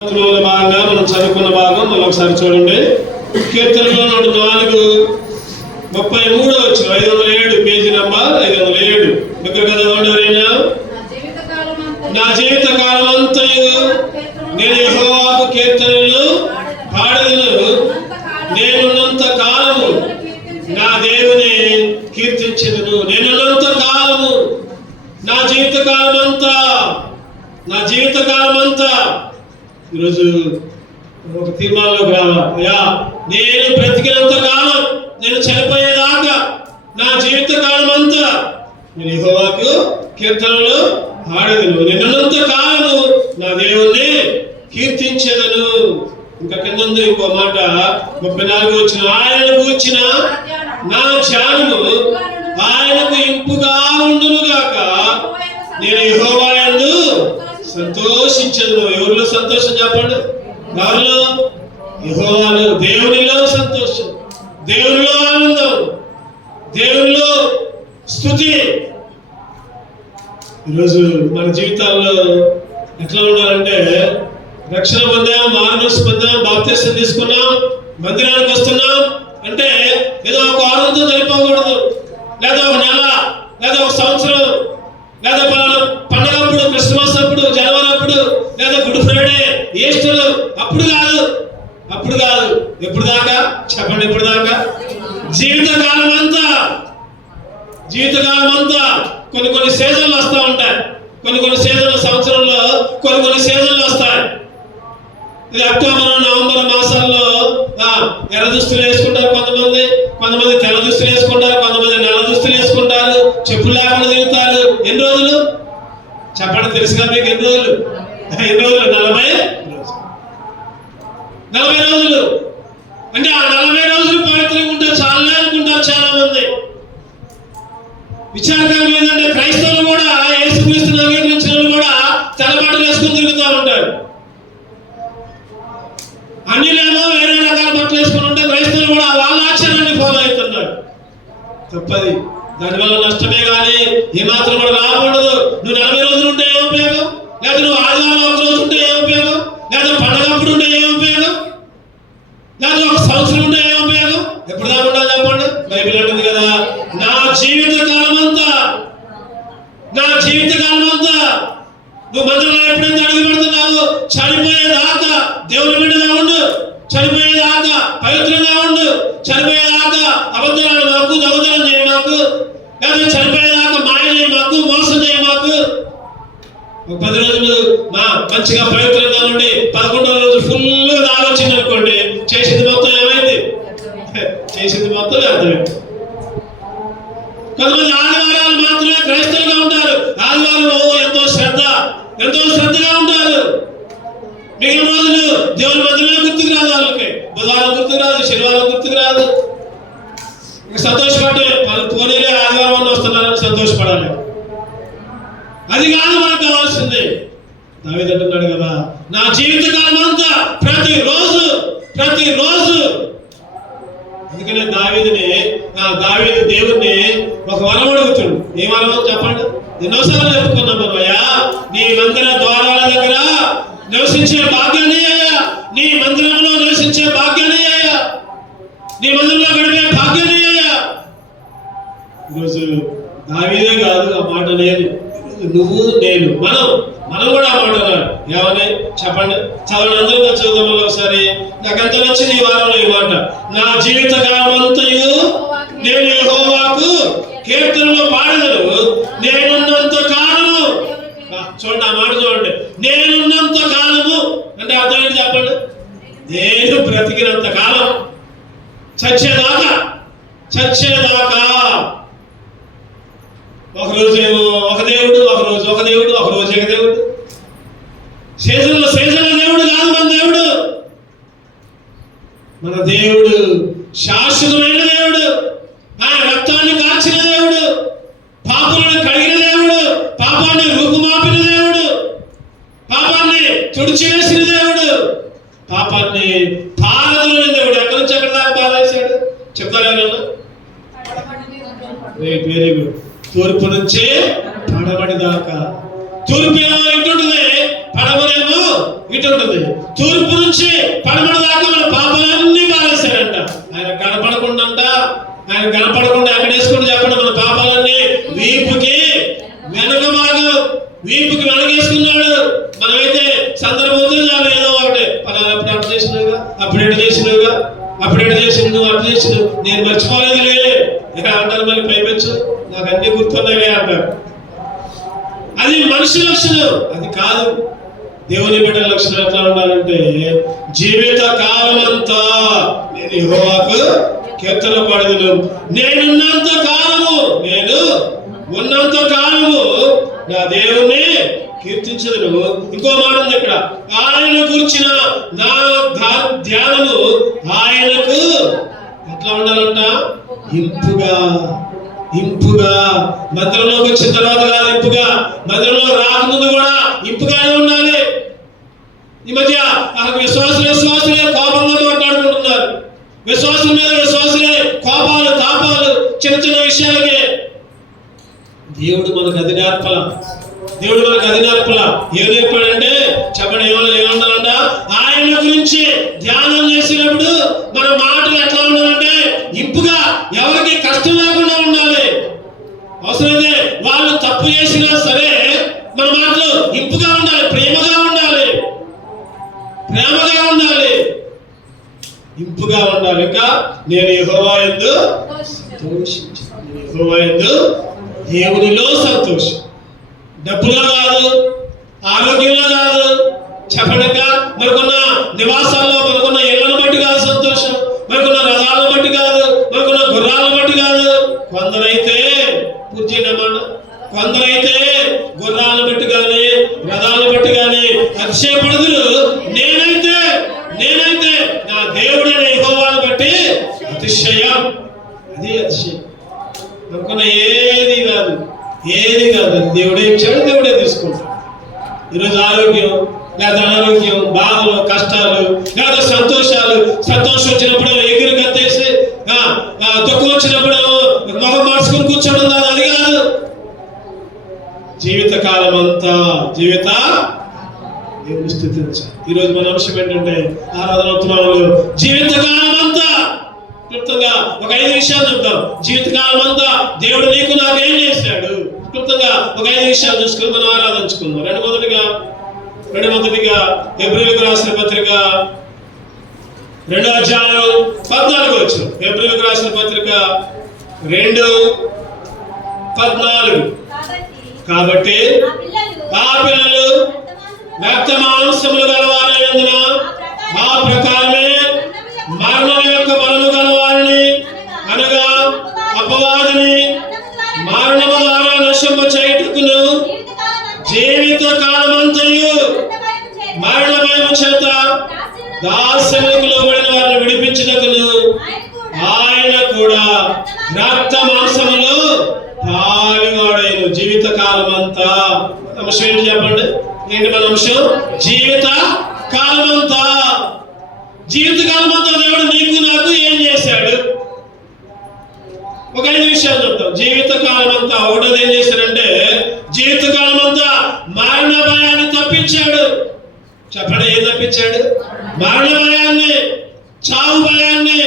భాగంగా మనం చదువుకున్న భాగం మనం ఒకసారి చూడండి. కీర్తనలో 4:33 వచ్చు 507 పేజీ నంబర్ 507 దగ్గర కదా ఎవరైనా నా జీవిత కాలం అంతయు నేను యెహోవాకు కీర్తనలు పాడెదను, నేనున్నంత కాలము నా దేవుని కీర్తించెదను. నేనున్నంత కాలము నా జీవిత కాలం అంతా ఈరోజు ఒక తీర్మానంలోకి రావా, నేను బ్రతికినంత కాలం, నేను చనిపోయేదాకా నా జీవిత కాలం అంతా నేను యెహోవాకు కీర్తనలు పాడెదను, నేనున్నంత కాలము నా దేవుణ్ణి కీర్తించెదను. ఇంకా కింద ఉంది ఇంకో మాట 34 వచ్చిన ఆయనను కూర్చిన నా ధ్యానము ఆయనకు ఇంపుగా ఉండును గాక, నేను యెహోవా యందు సంతోషించదు. ఎవరిలో సంతోషం చెప్పండి? ఎవరిలో? యెహోవాలో, దేవునిలో సంతోషం, దేవునిలో ఆనందం, దేవునిలో స్తుతి. ఈరోజు మన జీవితాల్లో ఎట్లా ఉండాలంటే, రక్షణ పొందాం, మారుమనస్సు పొందాం, బాప్తిసం తీసుకున్నాం, మందిరానికి వస్తున్నాం అంటే ఏదో ఒక వారంతో సరిపోకూడదు, లేదా ఒక నెల, లేదా ఒక సంవత్సరం, లేదా పండగప్పుడు, క్రిస్మస్ అప్పుడు, జనవరి అప్పుడు, లేదా గుడ్ ఫ్రైడే, ఈస్టర్ అప్పుడు కాదు. ఎప్పుడు దాకా చెప్పండి? ఎప్పుడు దాకా? జీవితకాలం అంతా. కొన్ని సీజన్లు వస్తూ ఉంటాయి, కొన్ని సీజన్లు సంవత్సరంలో కొన్ని సీజన్లు వస్తాయి. ఇది అక్టోబర్, నవంబర్ మాసాల్లో ఎర్ర దుస్తులు వేసుకుంటారు కొంతమంది తెల్ల దుస్తులు వేసుకుంటారు, కొంతమంది నల్ల దుస్తులు వేసుకుంటారు, చెప్పులు లేకుండా తిరుగుతారు. ఎన్ని రోజులు చెప్పండి? తెలుసుగా మీకు? ఎన్ని రోజులు? 40 రోజులు. అంటే ఆ 40 రోజులు పవిత్రంగా ఉంటారు చాలా అనుకుంటారు చాలా మంది. విచారకరం ఏంటంటే క్రైస్తవులు కూడా, యేసుక్రీస్తుని అంగీకరించిన వాళ్ళు కూడా తెల్లబట్టలు వేసుకుని తిరుగుతూ ఉంటారు. అన్యులేమో వేరే రకాల బట్టలు వేసుకుని ఉంటే క్రైస్తవులు కూడా వాళ్ళ ఆచారాన్ని ఫాలో అవుతున్నారు. తప్పది. దానివల్ల నష్టమే కానీ ఏమాత్రం కూడా లాభం ఉండదు. నువ్వు 40 రోజులు ఉంటే ఏం ఉపయోగం? లేదా నువ్వు ఆదివారం ఒక రోజు ఉంటే ఏం ఉపయోగం? లేదా పండగప్పుడు ఉంటే ఏం ఉపయోగం? లేదా ఒక సంవత్సరం ఉంటే ఏం ఉపయోగం? ఎప్పుడు దాకా ఉండాలి చెప్పండి? బైబిల్ అంటుంది కదా, నా జీవిత కాలం అంతా నువ్వు మందిరంలో ఎప్పుడైతే అడుగు పెడుతున్నావు, చనిపోయేదాకా దేవుని బిడ్డగా ఉండు, చనిపోయేదాకా పవిత్రంగా ఉండు, చనిపోయేదాకా అబద్ధాలు మాకు, దొంగతనం చేయ మాకు, లేదా చనిపోయేదాకా మాయ చేయ మాకు, మోసం చేయ మాకు. ఒక 10 రోజులు మంచిగా పవిత్రంగా ఉండి 11వ రోజు ఫుల్ దాగొచ్చింది అనుకోండి, చేసింది మొత్తం ఏమైంది? చేసింది మొత్తం అర్థమైంది. కొంతమంది ఆదివారాలు మాత్రమే క్రైస్తవులుగా ఉంటారు. ఆదివారం ఎంతో శ్రద్ధగా ఉంటారు. మిగిలిన రోజులు దేవుని మందిరమే గుర్తుకు రాదు వాళ్ళకి. బుధవారం గుర్తుకు రాదు, శనివారం గుర్తుకు రాదు. ఇంకా సంతోషపడే వాళ్ళు పోనీలే ఆదివారం వస్తున్నారని సంతోషపడాలి. అది కాదు మనకు కావాల్సింది. దావీదు అంటున్నాడు కదా, నా జీవితకాలం అంతా ప్రతిరోజు. అందుకనే దావీదు దేవుణ్ణి ఒక వరం అడుగుతాడు. ఏ వరం చెప్పండి? ఎన్నోసార్లు చెప్పుకున్నాం మనం. అయ్యా, నీ మందిర ద్వారాల దగ్గర నివసించే భాగ్యాన్ని అయ్యా, నీ మందిరంలో నివసించే భాగ్యాన్ని అయ్యా, నీ మందిరంలో గడిపే భాగ్యాన్ని అయ్యా. ఈరోజు దావీదే కాదు ఆ మాట లేదు, నువ్వు నేను మనం కూడా ఆ మాట ఏమని చెప్పండి? చదవండి, అందరూ చదువుదాం ఒకసారి. నాకు ఎంత నచ్చింది ఈ వారంలో ఈ మాట, నా జీవిత కాలమంతయు నేను యెహోవాకు కీర్తనలు పాడెదను, నేనున్నంత కాలము. చూడండి ఆ మాట చూడండి, నేనున్నంత కాలము అంటే అర్థం ఏంటి చెప్పండి? నేను బ్రతికినంత కాలం, చచ్చేదాకా. ఒక రోజు ఏమో ఒక దేవుడు, ఒక రోజు ఒక దేవుడు. సీజన్ల దేవుడు కాదు మన దేవుడు. మన దేవుడు శాశ్వతమైన దేవుడు, ఆయన రక్తాన్ని కాచిన దేవుడు, పాపాలను కడిగిన దేవుడు, పాపాన్ని రూపుమాపిన దేవుడు, పాపాన్ని తుడిచివేసిన దేవుడు, పాపాన్ని పారదోలిన దేవుడు. ఎక్కడి నుంచి ఎక్కడ దాకా పారేశాడు చెప్తారా? Very good. తూర్పు నుంచి పడమటి దాకా. తూర్పు ఏమో ఇటు ఉంటుంది, పడమరేమో ఇటు ఉంటుంది. తూర్పు నుంచి పడమర దాకా మన పాపాలన్నీ పారేశాడంట. ఆయన కనపడకుండా ఎక్కడ వేసుకుని చెప్పండి, మన పాపాలన్నీ వీపుకి వెనగేసుకున్నాడు. మనమైతే సందర్భంతో చాలు ఏదో ఒకటి పలానా అప్పుడు చేసినవుగా, అప్పుడు ఎటు చేసినవుగా, అటు చేసినావు, నేను మర్చిపోలేదులే అంటారు. మళ్ళీ పైపెచ్చు నాకు అన్ని గుర్తున్నాయిలే అంటారు. అది మనిషి లక్షణం, అది కాదు. దేవుని బిడ్డల లక్షణం ఎట్లా ఉండాలంటే జీవిత కాలం అంతా నేను యెహోవాకు కీర్తన పాడెదను, నేను ఉన్నంత కాలము నా దేవుణ్ణి కీర్తించదును. ఇంకో మాట ఉంది ఇక్కడ, ఆయన గురించిన నా ధ్యానము ఆయనకు ఎట్లా ఉండాలంట, ఇంపుగా మందిరంలోకి వచ్చిన తర్వాత కాదు, ఇంపుగా మందిరంలో రాకముందు కూడా ఇంపుగానే ఉండాలి. ఈ మధ్య విశ్వాసులే కోపంగా మాట్లాడుకుంటున్నారు. విశ్వాసం మీద విశ్వాసులే కోపాలు తాపాలు చిన్న చిన్న విషయాలకే. దేవుడు మనకు అది నేర్పల. ఏం నేర్పాడంటే చెప్పండి, ఏమన్నాడంట, ఆయన గురించి ధ్యానం చేసినప్పుడు మన మాటలు ఎట్లా ఉండాలంటే ఇంపుగా, ఎవరికి కష్టం లేకుండా ఉండాలి. అవసరమైతే వాళ్ళు తప్పు చేసినా సరే మన మాటలు ఇంపుగా ఉండాలి, ప్రేమగా ఉండాలి. ఇంకా నేను యెహోవా యందు దేవునిలో సంతోషం. డబ్బులో కాదు, ఆరోగ్యంలో కాదు, చెప్పడక మనకున్న నివాసాల్లో, మనకున్న ఇళ్లను బట్టి కాదు సంతోషం, మనకున్న రథాలను బట్టి కాదు, మనకున్న గుర్రాలను బట్టి కాదు. కొందరైతే గుర్రాలను బట్టి కానీ రథాలను బట్టి కానీ అతిశయపడుదురు. నేనైతే నా దేవుడైన యెహోవాను బట్టి అతిశయం. అది అతిశయం. అనుకున్న ఏది కాదు, దేవుడే ఇచ్చాడు, దేవుడే తీసుకుంటాడు. ఈరోజు ఆరోగ్యం లేదా అనారోగ్యం, బాధలు, కష్టాలు లేదా సంతోషం వచ్చినప్పుడు ఎగిరి కత్తేసి, దుఃఖం వచ్చినప్పుడు మొహం మార్చుకుని కూర్చోవడం కాదు, అది కాదు. జీవితకాలం అంతా దేవుని స్తుతించాలి. ఈరోజు మన అంశం ఏంటంటే ఆరాధనోత్సవాలు జీవితకాలం అంతా క్లుప్తంగా ఒక 5 విషయాలు చెప్తాం. జీవితకాలం అంతా దేవుడు నీకు నాకేం చేశాడు, క్లుప్తంగా ఒక 5 విషయాలు చూసుకుని మనం ఆరాధించుకుందాం. మొదటిగా హెబ్రీయులకు రాసిన పత్రిక 2వ అధ్యాయం 14వ వచనం. హెబ్రీయులకు రాసిన పత్రిక 2:14. కాబట్టి ఆ పిల్లలు రక్త మాంసములు గలవారైనందున ఆ ప్రకారమే మరణం యొక్క బలము గలవారిని, అనగా అపవాదిని మరణము ద్వారా నశింప చేయుటకును, జీవిత కాలమంతయు మరణ భయము చేత దాస్యములకు లోబడిన వారిని విడిపించుటకును ఆయన కూడా రక్త మాంసములో పాలువాడైన. జీవిత కాలం అంతా అంశం ఏంటి చెప్పండి, ఏంటి మన అంశం? జీవిత కాలం అంతా దేవుడు నీకు నాకు ఏం చేశాడు? ఒక 5 విషయాలు చెప్తాం. జీవిత కాలం అంతా ఒకటోది ఏం చేశాడంటే, జీవిత కాలం అంతా మరణ భయాన్ని తప్పించాడు. చెప్పండి, ఏం తప్పించాడు? మరణ భయాన్ని, చావు భయాన్ని,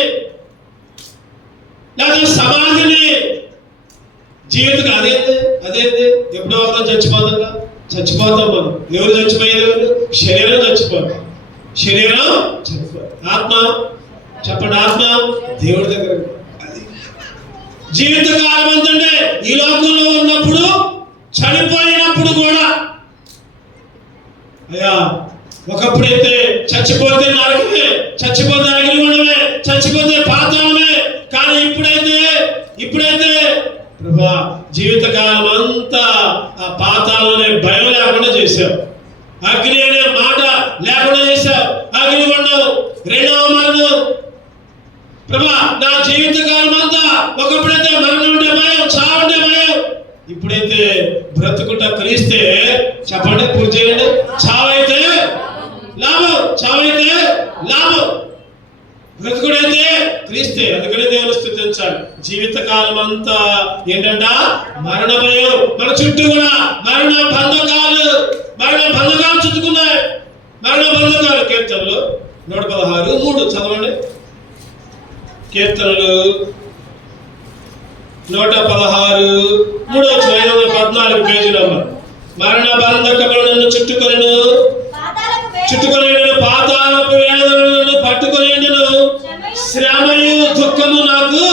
లేదా సమాధిని. జీవితం అదేంటి ఎప్పుడో ఒకరోజు చచ్చిపోతాం మనం. ఎవరు చచ్చిపోయేది? శరీరం చచ్చిపోతాం. ఆత్మ, చెప్పండి, ఆత్మ దేవుడి దగ్గర. జీవిత కాలం అంతంటే ఈ లోకంలో ఉన్నప్పుడు, చనిపోయినప్పుడు కూడా. అయ్యా, ఒకప్పుడైతే చచ్చిపోతే నరకమే, చచ్చిపోతే అగ్నిగుండమే, చచ్చిపోతే పాతాళమే. కానీ ఇప్పుడైతే ప్రభా జీవితకాలం అంతా ఆ పాతాళనే భయం లేకుండా చేశావు, అగ్ని అనే మాట లేకుండా చేశావు, అగ్నిగుండం, 2వ మరణం. ప్రభా నా జీవితకాలం అంతా ఒకప్పుడైతే మరణం ఉండే భయం, చావు ఉండే భయం, ఇప్పుడైతే బ్రతుకుట క్రీస్తే. చెప్పండి, పూర్తి చేయండి. చావైతే లాభం, బ్రతుకుడైతే క్రీస్తే. అందుకనే దేవుని స్తుతించాలి. జీవితకాలం అంతా ఏంటంట? మరణ భయం. మన చుట్టూ కూడా మరణ బంధకాలు చుట్టుకున్నాయి. మరణ బంధకాలు. కీర్తనలు 116:3 చదవండి. కీర్తనలు 116:3 514 పేజీలో. మరణ బంధకములు నన్ను చుట్టుకొనెను, పాతాళపు వేదనలు నన్ను పట్టుకొనెను, శ్రమయు దుఃఖము నాకు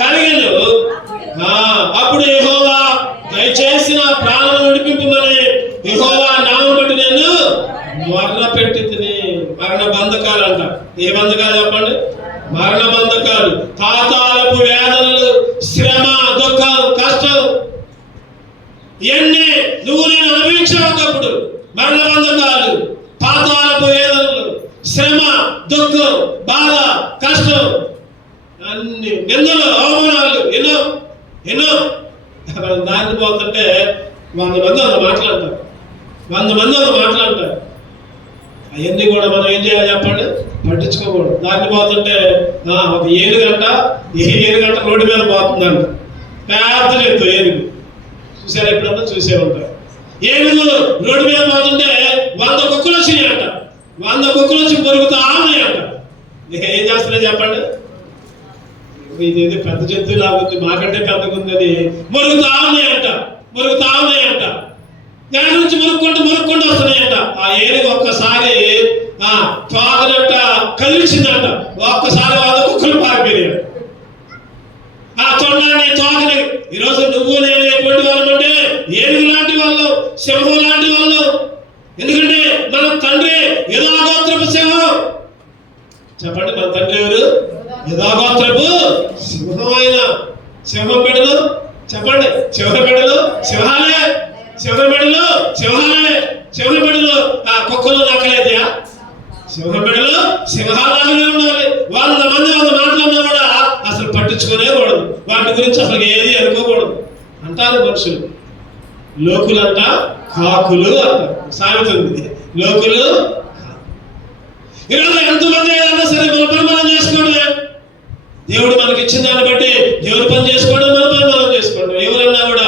కలిగెను. అప్పుడు యెహోవా దయచేసి నా ప్రాణమును విడిపింపుమని యెహోవా నామమును బట్టి నేను మొర్ర పెట్టుతిని. మరణ బంధకాలు అంట. ఏ బంధకాలు చెప్పండి? మరణ బంధకాలు, పాతాళపు వేదనలు, శ్రమ, దుఃఖం, కష్టం, ఇవన్నీ నువ్వు నేను అనుభవించావు. మరణ బంధకాలు, పాతాళపు వేదనలు, శ్రమ, దుఃఖం, బాధ, కష్టం, అన్ని నిందలు, అవమానాలు, ఎన్నో ఎన్నో. దాన్ని పోతుంటే 100 మంది అలా మాట్లాడతారు. 100 మంది అలా మాట్లాడతారు. అవన్నీ కూడా మనం ఏం చేయాలి చెప్పండి? పట్టించుకోకూడదు. దాన్ని పోతుంటే ఒక ఏనుగంట రోడ్డు మీద పోతుందంట. పెద్ద లేదు ఏనుగు. చూసారు ఎప్పుడన్నా? చూసే ఉంటారు. ఏనుగు రోడ్డు మీద పోతుంటే 100 కుక్కలు వచ్చినాయంట. 100 కుక్కలు వచ్చి పొరుగుతా ఉన్నాయంట. ఏం చేస్తున్నాయి చెప్పండి? ఇది పెద్ద జంతువు లాగుంది, మాకంటే పెద్దగా ఉందని మొరుగుతా ఉన్నాయంట. దాని నుంచి మురుక్కుంటూ వస్తున్నాయంట. ఆ ఏనుగు ఒక్కసారి తోకనట్ట కదిలించిందంట. ఒక్కసారి 100 కుక్కలు పారిపోయాడు. ఆ తోకని. ఈరోజు నువ్వు నేను ఎటువంటి వాళ్ళం అంటే ఏనుగు లాంటి వాళ్ళు, సింహం లాంటి వాళ్ళు. ఎందుకంటే మన తండ్రి యూదాగోత్రపు సింహం. చెప్పండి, మన తండ్రి ఎవరు? యూదాగోత్రపు సింహం. ఆయన సింహం బిడ్డలు చెప్పండి. సింహం బిడ్డలు సింహాలే. ఆ కుక్కలు నక్కలేదయా? సింహం బిడ్డలు సింహాలాగానే ఉండాలి. 100 మంది 100 మాటలన్నా కూడా అసలు పట్టించుకునే కూడదు. వాటి గురించి అసలు ఏది అనుకోకూడదు అంటారు మనుషులు. లోకులంట కాకులు అంటారు. సామెత ఉంది, లోకులు. ఈరోజు ఎంతమంది ఏదన్నా సరే మన పని మనం చేసుకోవడమే. దేవుడు మనకి ఇచ్చిన దాన్ని బట్టి దేవుడి పని చేసుకోవడం, మన పని మనం చేసుకోవడం. ఎవరన్నా కూడా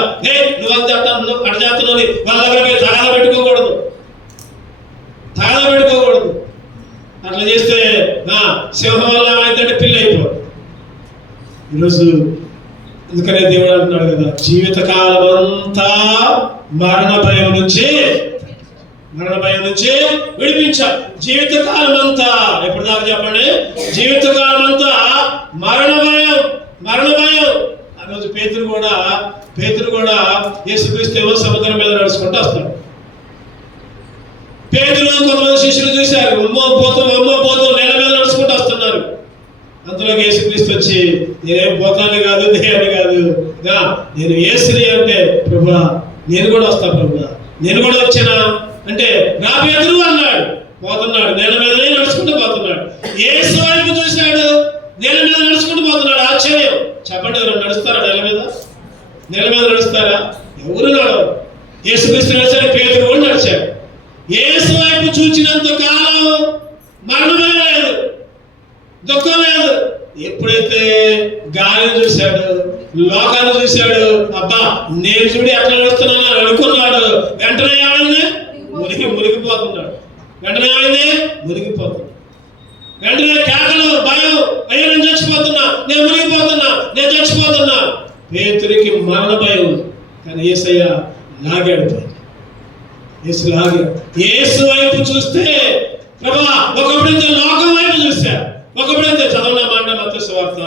నువ్వు అంత అట్ట చేస్తున్నావు వాళ్ళ దగ్గర తగాద పెట్టుకోకూడదు. అట్లా చేస్తే సింహం వల్ల ఏమైందంటే పిల్ల అయిపోదు. ఈరోజు అందుకనే దేవుడు అంటున్నాడు కదా, జీవితకాలం అంతా మరణ భయం నుంచి విడిపించాలి. జీవితకాలం అంతా ఎప్పుడు దాకా చెప్పండి? జీవితకాలం అంతా మరణ భయం. ఆ రోజు పేతురు కూడా యేసుక్రీస్తు ఏమో సముద్రం మీద నడుచుకుంటూ వస్తాడు. పేతురు కొంతమంది శిష్యులు చూశారు, అమ్మో పోతాం నేల మీద నడుచుకుంటూ వస్తున్నారు. అంతలోకి యేసుక్రీస్తు వచ్చి, నేనేం పోతాను కాదు, దేని కాదు, నేను యేసుని అంటే, ప్రభువా నేను కూడా వస్తా, ప్రభువా నేను కూడా వచ్చానా అంటే, నా పేతురు అన్నాడు. పోతున్నాడు, నేల మీదనే నడుచుకుంటూ పోతున్నాడు. యేసు వైపు చూశాడు, నేల మీద నడుచుకుంటూ పోతున్నాడు. ఆశ్చర్యం. చెప్పండి, ఎవరు నడుస్తారా నేల మీద నడుస్తారా? ఎవరు నడవరు. యేసుక్రీస్తు నడిచాడు, పేతురు కూడా నడిచాడు. యేసు వైపు చూచినంత కాలం మరణమే లేదు, దుఃఖం లేదు. ఎప్పుడైతే గాలిని చూశాడు, లోకాన్ని చూశాడు, అబ్బా నేను చూడి ఎట్లా నడుస్తున్నాను అని అనుకున్నాడు. వెంటనే ఏమైంది? మునిగిపోతున్నాడు. వెంటనే కేకలు, భయం, అయ్యో నేను చచ్చిపోతున్నా. పేతురికి మరణ భయం. కానీ యేసయ్య లాగాడు. యేసు వైపు చూస్తే ప్రభా, ఒకప్పుడైతే లోకం వైపు చూశా, ఒకప్పుడైతే చదవనమాట. మత్తయి సువార్త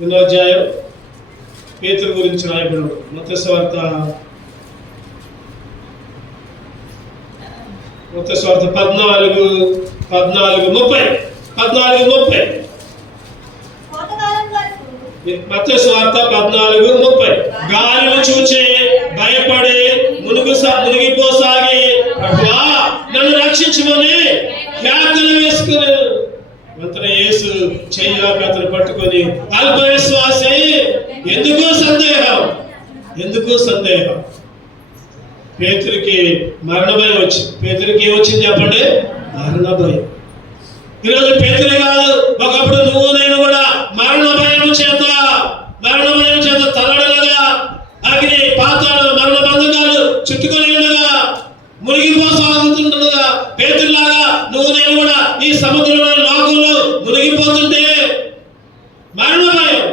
8వ అధ్యాయం పేతురు గురించి రాయబడి. మత్తయి సువార్త 14:30. మత్తయి సువార్త 14:30. గాలిని చూచి భయపడి మునిగిపోసాగి, ప్రభువా నన్ను రక్షించమని కేకలు వేసుకుని, వెంటనే యేసు చెయ్యాపి అతను పట్టుకొని, అల్ప విశ్వాసి ఎందుకు సందేహం? పేతురికి మరణ భయం వచ్చింది. పేతురికి ఏమొచ్చింది చెప్పండి? మరణ భయం. ఈరోజు పేతురే కాదు, ఒకప్పుడు నువ్వు నేను కూడా మరణ భయం చేత తలడలుగా అగ్ని పాతాళ మరణ బంధకాలు చుట్టుకొని ఉండగా మునిగిపోసాగుతుండగా పేతురు ఈ సముద్రంలో లోకంలో మునిగిపోతుంటే మరణ భయం.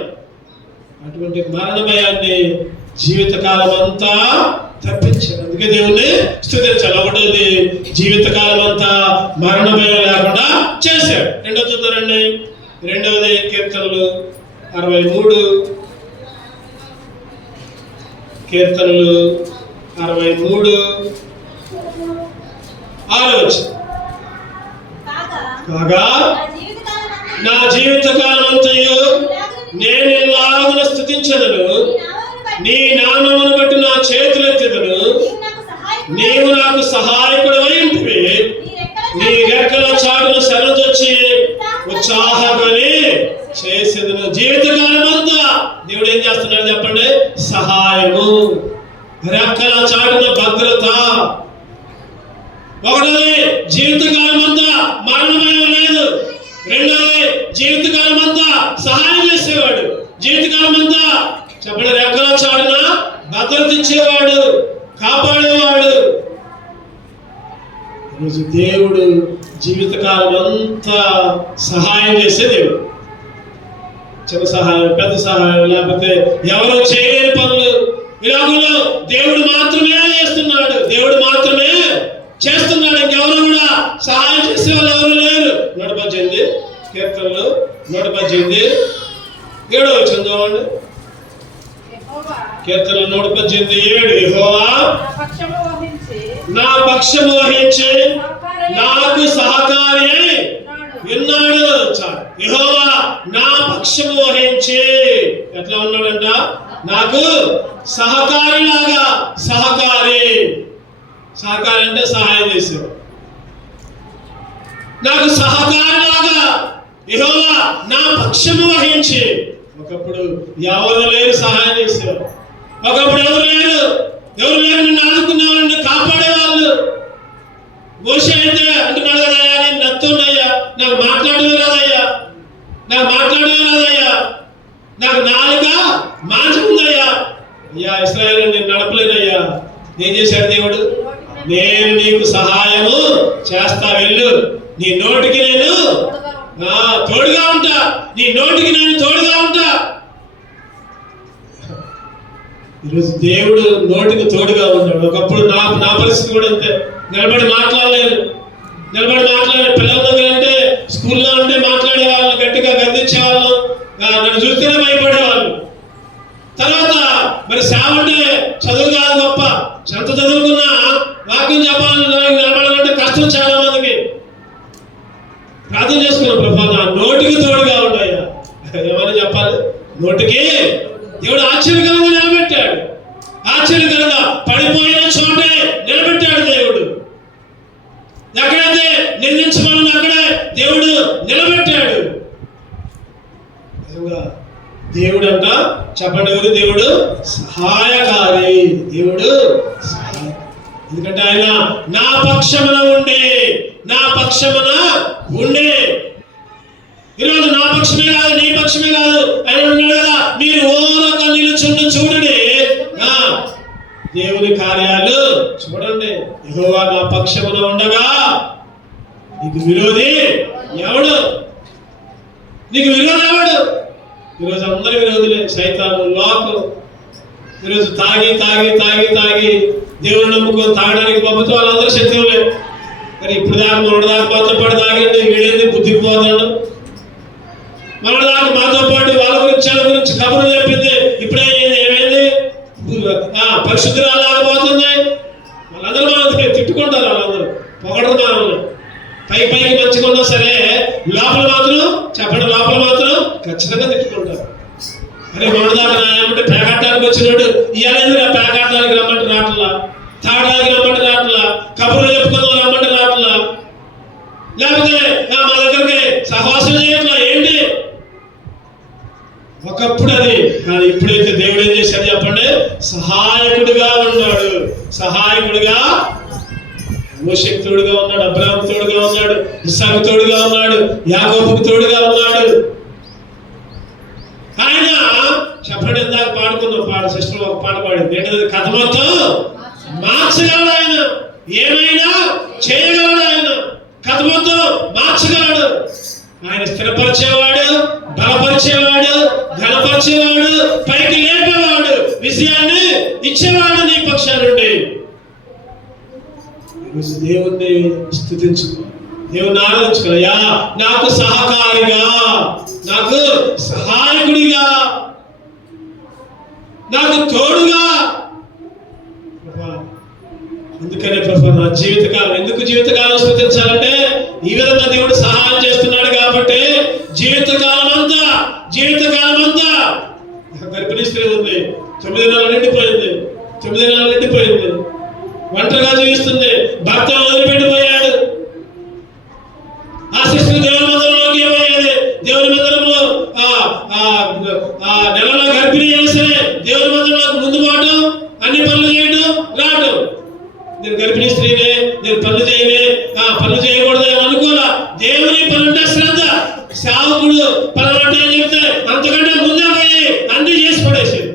అటువంటి మరణ భయాన్ని జీవితకాలం అంతా తప్పించాడు. అందుకే దేవుణ్ణి స్తుతించాలి. ఒకటోది జీవితకాలం అంతా మరణ భయం లేకుండా చేశాడు. రెండోది చూద్దారండి. రెండవది కీర్తనలు 63 కీర్తనలు 63 6 కాగా నా జీవితకాలం అంతయు నేను ఇలాగున స్తుతించదను, నీ నామమును బట్టి నా చేతులెత్తెదను. నీవు నాకు సహాయకుడు అయింటివి, నీ రెక్కల చాటును శరణొచ్చి ఉత్సాహమని చేసేదను. జీవితకాలం అంతా దేవుడు ఏం చేస్తున్నాడు చెప్పండి? సహాయము, రెక్కల చాటున భద్రత. ఒకటోది జీవితకాలం అంతా మరణభయం లేదు. రెండోది జీవితకాలం అంతా సహాయం చేసేవాడు. జీవితకాలం అంతా చెప్పండి రెక్కల చాటున భద్రత ఇచ్చేవాడు, కాపాడేవాడు. ఈరోజు దేవుడు జీవితకాలం అంతా సహాయం చేసే దేవుడు. చిన్న సహాయం, పెద్ద సహాయం, లేకపోతే ఎవరో చేయలేని పనులు ఈ లోకంలో దేవుడు మాత్రమే చేస్తున్నాడు. దేవుడు మాత్రమే చేస్తున్నాడు. ఇంకెవరు కూడా సహాయం చేసే వాళ్ళు ఎవరు లేరు. 118 కీర్తనలు 118 7 చదవండి. కీర్తనలు 118:7 యెహోవా నా పక్షము వహించి నాకు సహకారి అయి ఉన్నాడు. యెహోవా నా పక్షము వహించి ఎట్లా ఉన్నాడంట? నాకు సహకారి లాగా. సహకారి అంటే సహాయం చేసేవాడు. నాకు సహకారి లాగా యెహోవా నా పక్షము వహించి. ఒకప్పుడు ఎవరు లేరు సహాయం చేసేవారు. ఒకప్పుడు ఎవరు లేరు నిన్ను ఆదుకునేవాళ్ళు, కాపాడేవాళ్ళు. మోషే అయితే అంటున్నాడు కదయ్యా, నేను నత్తున్నాయ్యా, నాకు మాట్లాడమే రాదయ్యా, నాకు నాలుక మాంసముందయ్యా, అయ్యా ఇశ్రాయేలు నేను నడపలేనయ్యా. ఏం చేశాడు దేవుడు? నేను నీకు సహాయము చేస్తా, వెళ్ళు, నీ నోటికి నేను తోడుగా ఉంటా, నీ నోటికి నేను తోడుగా ఉంటా. ఈరోజు దేవుడు నోటికి తోడుగా ఉన్నాడు. ఒకప్పుడు నా పరిస్థితి కూడా అంతే. నిలబడి మాట్లాడలేదు. పిల్లల దగ్గర అంటే స్కూల్లో ఉంటే మాట్లాడేవాళ్ళు, గట్టిగా గద్దించేవాళ్ళు, నన్ను చూస్తేనే భయపడేవాళ్ళు. తర్వాత మరి సేవ అంటే చదువు కాదు గొప్ప, ఎంత చదువుకున్నా వాక్యం చెప్పాలని నిలబడాలంటే కష్టం చాలా మందికి. ప్రార్థన చేసుకున్నాం, ప్రభా నా నోటికి తోడుగా ఉన్నాయా. ఏమని చెప్పాలి? నోటికి దేవుడు ఆశ్చర్యకరంగా నిలబెట్టాడు. ఆశ్చర్యకరంగా పడిపోయిన చోటే నిలబెట్టాడు దేవుడు. ఎక్కడైతే నిందించమని అక్కడే దేవుడు నిలబెట్టాడు. దేవుడు అంట చెప్పండి, ఎవరు? దేవుడు సహాయకారి. దేవుడు ఎందుకంటే ఆయన నా పక్షమున ఉండే. ఈరోజు నా పక్షమే కాదు, నీ పక్షమే కాదు, ఆయన ఉన్నాడు కదా, మీరు ఓరక నిలుచుండు చూడండి, దేవుని కార్యాలు చూడండి. యెహోవా నా పక్షమున ఉండగా నీకు విరోధి ఎవడు? ఈరోజు అందరి విరోధులే. సైతాను, లోకం. ఈరోజు తాగి దేవుని నమ్ముకొని తాగడానికి పంపుతూ వాళ్ళందరూ శత్రువులే. కానీ ఇప్పుడు దాకా మాతో పాటు తాగింది, వీడేంది బుద్ధికి పోతాడు. మాతో పాటు వాళ్ళ గురించి కబుర్లు చెప్పింది. ఇప్పుడే ఏమైంది? పరిశుద్ధురాలాగా పోతుంది. వాళ్ళందరూ మనం తిట్టుకుంటారు. వాళ్ళందరూ పొగడరు మనల్ని. పైకి మంచిగా ఉన్నా సరే లోపల మాత్రం ఖచ్చితంగా తిట్టుకుంటారు. అరే మొన్నదాకా ఏమంటే పేకాడటానికి వచ్చినాడు, ఇవాళ పేకాడటానికి రమ్మంటే రాట్లా, తాగడానికి రమ్మంటే రాట్లా, కబుర్లు చెప్పుకుందాం రమ్మంటే రాట్లా, లేకపోతే మా దగ్గరికి సహవాసం చేయట్లా. ఏంటి? ఒకప్పుడు అది కానీ ఇప్పుడైతే దేవుడు ఏం చేశాడు చెప్పండి? సహాయకుడిగా ఉన్నాడు. మోషేకు తోడుగా ఉన్నాడు, అబ్రాహాము తోడుగా ఉన్నాడు, ఇస్సాకు తోడుగా ఉన్నాడు, యాకోబుకు తోడుగా ఉన్నాడు. ఆయన చెప్పండి, ఇందాక పాడుకున్న సిస్టర్ ఒక పాట పాడింది. ఏంటది? కథ మొత్తం మార్చగలడు ఆయన, ఏమైనా చేయగలడు ఆయన, కథ మొత్తం మార్చగలడు. ఆయన స్థిరపరిచేవాడు, బలపరిచేవాడు, ఘనపరిచేవాడు, పైకి లేపేవాడు, విజయాన్ని ఇచ్చేవాడు నీ పక్షానుండి. దేవుణ్ణి స్తుతించుకో, దేవుణ్ణి ఆరాధించుకోయా. నాకు సహకారిగా, నాకు సహాయకుడిగా, నాకు తోడుగా. అందుకనే ప్రభు నా జీవితకాలం, ఎందుకు జీవితకాలం స్తుతించాలంటే ఈ విధంగా దేవుడు సహాయం చేస్తున్నాడు కాబట్టి జీవితకాలం అంతా గర్భిణీ స్త్రీ ఉంది, 9 నెలలు నిండిపోయింది, 9 నెలలు నిండిపోయింది, ఒంటరిగా జీవిస్తుంది, భర్త వదిలిపెట్టిపోయాడు. ఆ శిశువు దేవుని మందిరంలోకి ఏమయ్యేది, దేవుని మందిరంలో నెలలో గర్భిణీ చేస్తే దేవుని మందిరంలోకి ముందు పోవటం, అన్ని పనులు చేయడం, రావటం. నేను గర్భిణీ స్త్రీనే, నేను పనులు చేయనే, పనులు చేయకూడదు అని అనుకోలా. దేవుని పనుంటే శ్రద్ధ, సేవకుడు పనులు అంటే అని చెప్తే అంతకంటే ముందే పోయి అన్ని చేసి పడేసేది,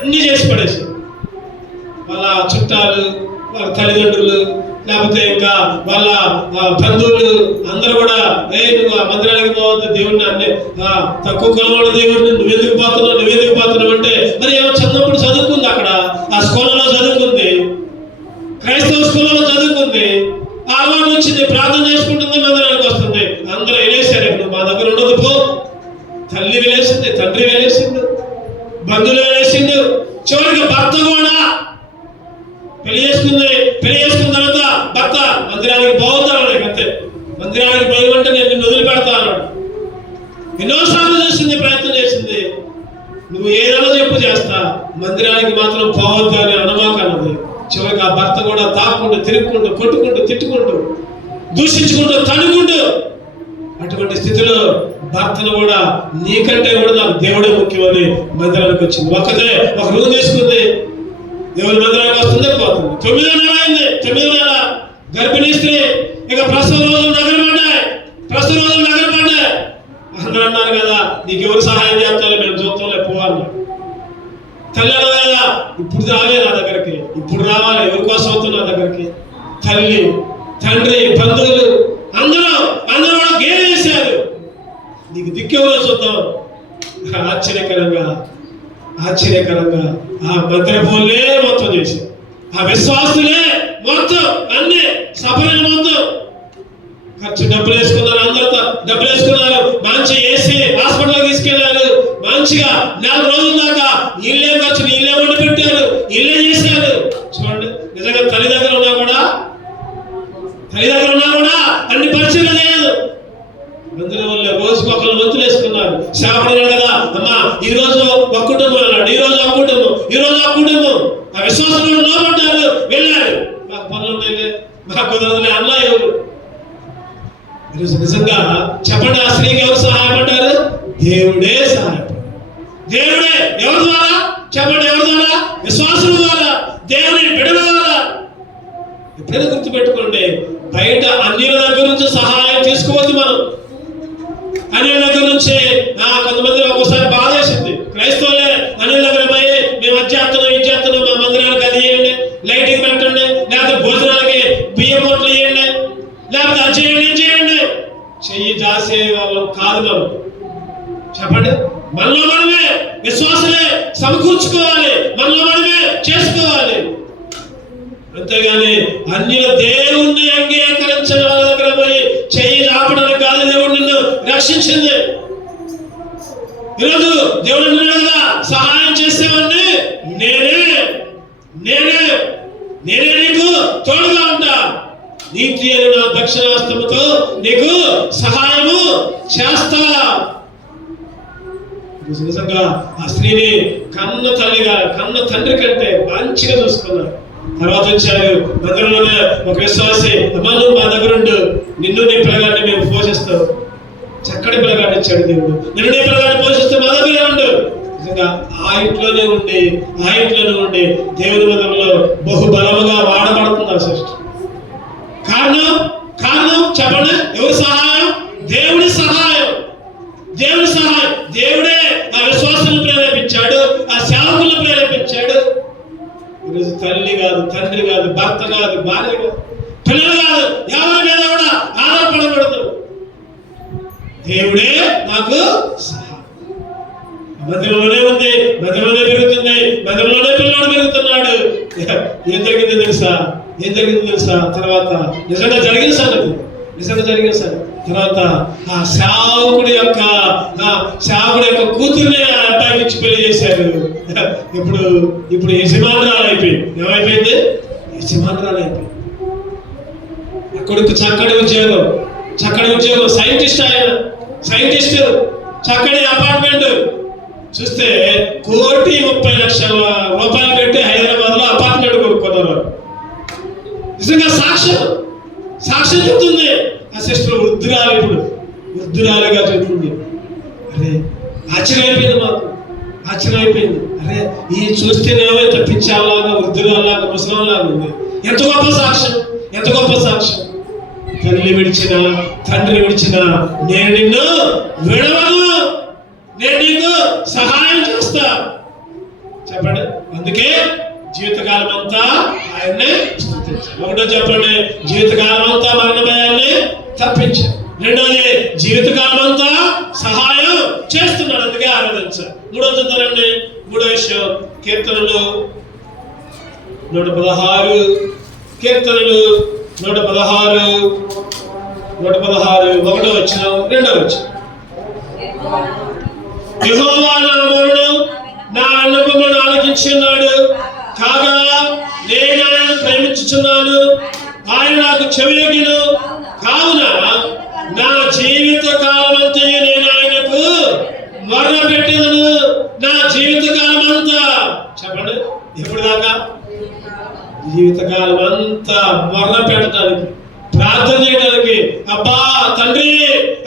అన్ని చేసి పడేసేది. వాళ్ళ చుట్టాలు, వాళ్ళ తల్లిదండ్రులు, లేకపోతే ఇంకా వాళ్ళ బంధువులు అందరూ కూడా నువ్వు ఆ మందిరానికి పోవద్దు, దేవుడిని అన్ని తక్కువ కులవాడు దేవుడిని నువ్వెందుకు పోతున్నావు అంటే, మరి ఏమో చిన్నప్పుడు చదువుకుంది, అక్కడ ఆ స్కూల్లో చదువుకుంది, క్రైస్తవ స్కూల్లో చదువుకుంది, ఆ అలవాటు వచ్చింది, ప్రార్థన చేసుకుంటుంది, మందిరానికి వస్తుంది. అందరూ వెళ్ళేసారు, ఇప్పుడు మా దగ్గర ఉండదు పో. తల్లి వెళ్ళేసింది, తండ్రి వెళ్ళేసిండు, బంధువులు వెళ్ళేసిండు, చివరికి భర్త కూడా పెళ్లి చేసుకున్న తర్వాత భర్త మందిరానికి పోతాను, అంతే, మందిరానికి పోయమంటే నేను నిన్ను వదిలిపెడతా అన్నాడు. ఎన్నోసార్లు చూసింది, ప్రయత్నం చేసింది, నువ్వు ఏదైనా చెప్పు చేస్తా, మందిరానికి మాత్రం పోవద్దు అని అనుమాకన్నది. చివరికి ఆ భర్త కూడా తాక్కుంటూ, తిరుగుకుంటూ, కొట్టుకుంటూ, తిట్టుకుంటూ, దూషించుకుంటూ, తనుకుంటూ, అటువంటి స్థితిలో భర్తను కూడా నీకంటే కూడా నాకు దేవుడే ముఖ్యమని మందిరానికి వచ్చింది. ఒక రూమ్ తీసుకుంది, దేవుని మందిరానికి వస్తుంది, పోతుంది. 9 నెలలు అయింది, 9 నెలల గర్భిణీ స్త్రీ. ఇక ప్రసవ రోజులు నగరపడ్డాయి. అందరూ అన్నారు కదా, నీకు ఎవరు సహాయం చేస్తారో మేము చూస్తాంలే పోవాలి. తల్లి అన్నది కదా, ఇప్పుడు రావే నా దగ్గరికి, ఇప్పుడు రావాలి, ఎవరి కోసం అవుతుంది నా దగ్గరికి. తల్లి, తండ్రి, బంధువులు అందరూ కూడా గేలు వేశారు, నీకు దిక్కెవరో చూద్దాం. ఆశ్చర్యకరంగా ఆ మంత్రపోలే మొత్తం చేశారు, ఆ విశ్వాసులే మొత్తం అన్ని సఫలం మొత్తం ఖర్చు డబ్బులు వేసుకున్నారు, అందరితో డబ్బులు వేసుకున్నారు, మంచి ఏసీ హాస్పిటల్ తీసుకెళ్లారు, మంచిగా 4 రోజుల దాకా ఇల్లే ఖర్చు, ఇల్లే వండి పెట్టారు, ఇల్లే చేశారు. చూడండి, నిజంగా తల్లి దగ్గర ఉన్నా కూడా అన్ని పరిచయం చేయదు. మందిరం వల్ల రోజుకు 1 వంతులు వేసుకున్నారు. సేవకుడు కదా, అమ్మా ఈ రోజు ఒక కుటుంబం అన్నాడు, ఈ రోజు ఒక కుటుంబం. ఆ విశ్వాసంలో లోపడ్డారు, వెళ్ళారు. మాకు పనులు ఉన్నాయి, మాకు కుదరదులే అన్నా ఎవరు. ఈరోజు నిజంగా చెప్పండి, ఆ స్త్రీకి ఎవరు సహాయపడ్డారు? దేవుడే సహాయపడ్డారు. దేవుడే. ఎవరి ద్వారా చెప్పండి? ఎవరి ద్వారా? విశ్వాసం ద్వారా, దేవుని బిడ్డల ద్వారా. ఎప్పుడైనా గుర్తుపెట్టుకోండి, బయట అన్యుల దగ్గర నుంచి సహాయం తీసుకోవద్దు. మనం అన్యుల దగ్గర నుంచి కొంతమంది ఒక్కోసారి బాధ వేసింది. క్రైస్తవులే అన్యుల దగ్గర పోయి మేము అది చేస్తున్నాం, మా మందిరానికి అది ఇవ్వండి, లైటింగ్ పెట్టండి, లేకపోతే భోజనాలకి బియ్యం బొట్లు ఇవ్వండి, లేకపోతే అది చేయండి. చెయ్యి జాసే వాళ్ళు కాదు మనం. చెప్పండి, మనలో మనమే విశ్వాసమే సమకూర్చుకోవాలి, మనలో మనమే చేసుకోవాలి. అంతేగాని అన్యుల దేవుణ్ణి అంగీకరించిన వాళ్ళ దగ్గర పోయి చెయ్యి రాపడానికి కాదు దేవుడు నిన్ను రక్షించింది. ఈరోజు దేవుడు నిన్ను సహాయం చేసేవాడిని నేనే నీకు తోడుగా ఉంటా. నీతి అని నా దక్షిణాస్తముతో నీకు సహాయము చేస్తా. నిజంగా ఆ స్త్రీని కన్న తండ్రి కంటే మంచిగా చూసుకున్నారు. తర్వాత వచ్చారు మందిరంలోనే ఒక విశ్వాసి, అమ్మా నువ్వు మా దగ్గర ఉండు, నిన్ను నీ పిల్లగాడిని మేము పోషిస్తాం. చక్కటి పిల్లగాడిని ఇచ్చాడు దేవుడు, నిన్ను నీ పిల్లగాడిని పోషిస్తే మా దగ్గరే ఉండు. నిజంగా ఆ ఇంట్లోనే ఉండి దేవుని మందిరంలో బహుబలముగా వాడబడుతుంది ఆ సృష్టి. కారణం చెప్పండి, ఎవరి సహాయం? దేవుడి సహాయం. దేవుడే ఆ విశ్వాసాన్ని ప్రేరేపించాడు, ఆ సేవకులను ప్రేరేపించాడు. ఈరోజు తల్లి కాదు, తండ్రి కాదు, భర్త కాదు, భార్య కాదు, పిల్లలు కాదు, ఎవరి మీద కూడా ఆధారపడకూడదు. దేవుడే నాకు సహాయం. మందిరంలోనే ఉంది, మందిరంలోనే పెరుగుతుంది, మందిరంలోనే పిల్లడు పెరుగుతున్నాడు. ఏం జరిగిందో తెలుసా? తర్వాత నిజంగా జరిగిన సంగతి తర్వాత ఆ సేవకుడి యొక్క కూతుర్ని అబ్బాయికి ఇచ్చి పెళ్లి చేశారు. ఇప్పుడు యజమానురాలు అయిపోయింది. ఏమైపోయింది? యజమానురాలు అయిపోయింది. కొడుకు చక్కటి ఉద్యోగం, సైంటిస్ట్, చక్కటి అపార్ట్మెంట్. చూస్తే 1,30,00,000 పెట్టి హైదరాబాద్ లో అపార్ట్మెంట్ కొనుక్కున్నారు. నిజంగా సాక్ష్యం చెప్తుంది. ఆ సిస్టర్ వృద్ధురాలుగా చెప్తుంది. అరే ఆశ్చర్యమైపోయింది. అరే ఈ చూస్తేనేమో ఇంత పిచ్చాలాగా, వృద్ధురాలాగా, ముసలాగా ఉంది. ఎంత గొప్ప సాక్ష్యం. తల్లి విడిచిన, తండ్రి విడిచిన నేను నిన్ను విడవను, నేను నీకు సహాయం చేస్తా. చెప్పండి. అందుకే జీవితకాలం అంతా ఆయన్నే స్తుతించాలి. ఒకటో చెప్పండి, జీవితకాలం అంతా మరణ భయాన్ని తప్పించాలి. రెండోది, జీవితకాలం అంతా సహాయం చేస్తున్నాడు, అందుకే ఆరాధించాలి. మూడో చూద్దామండి. మూడో విషయం, కీర్తనలు 116 ఒకటో వచనం, రెండో వచనం. యెహోవా నా మొరను, నా విన్నపమును ఆలకించున్నాడు. కాగా నేను ఆయనను ప్రేమించుచున్నాను, ఆయన నాకు చెవియొగ్గిను. కావున నా జీవిత కాలమంతయు నేను ఆయనకు మొర్ర పెట్టెదను. నా జీవిత కాలమంతా, చెప్పండి, ఎప్పుడు దాకా? జీవితకాలం అంతా మొర్ర పెట్టడానికి, ప్రార్థన చేయడానికి, అబ్బా తండ్రి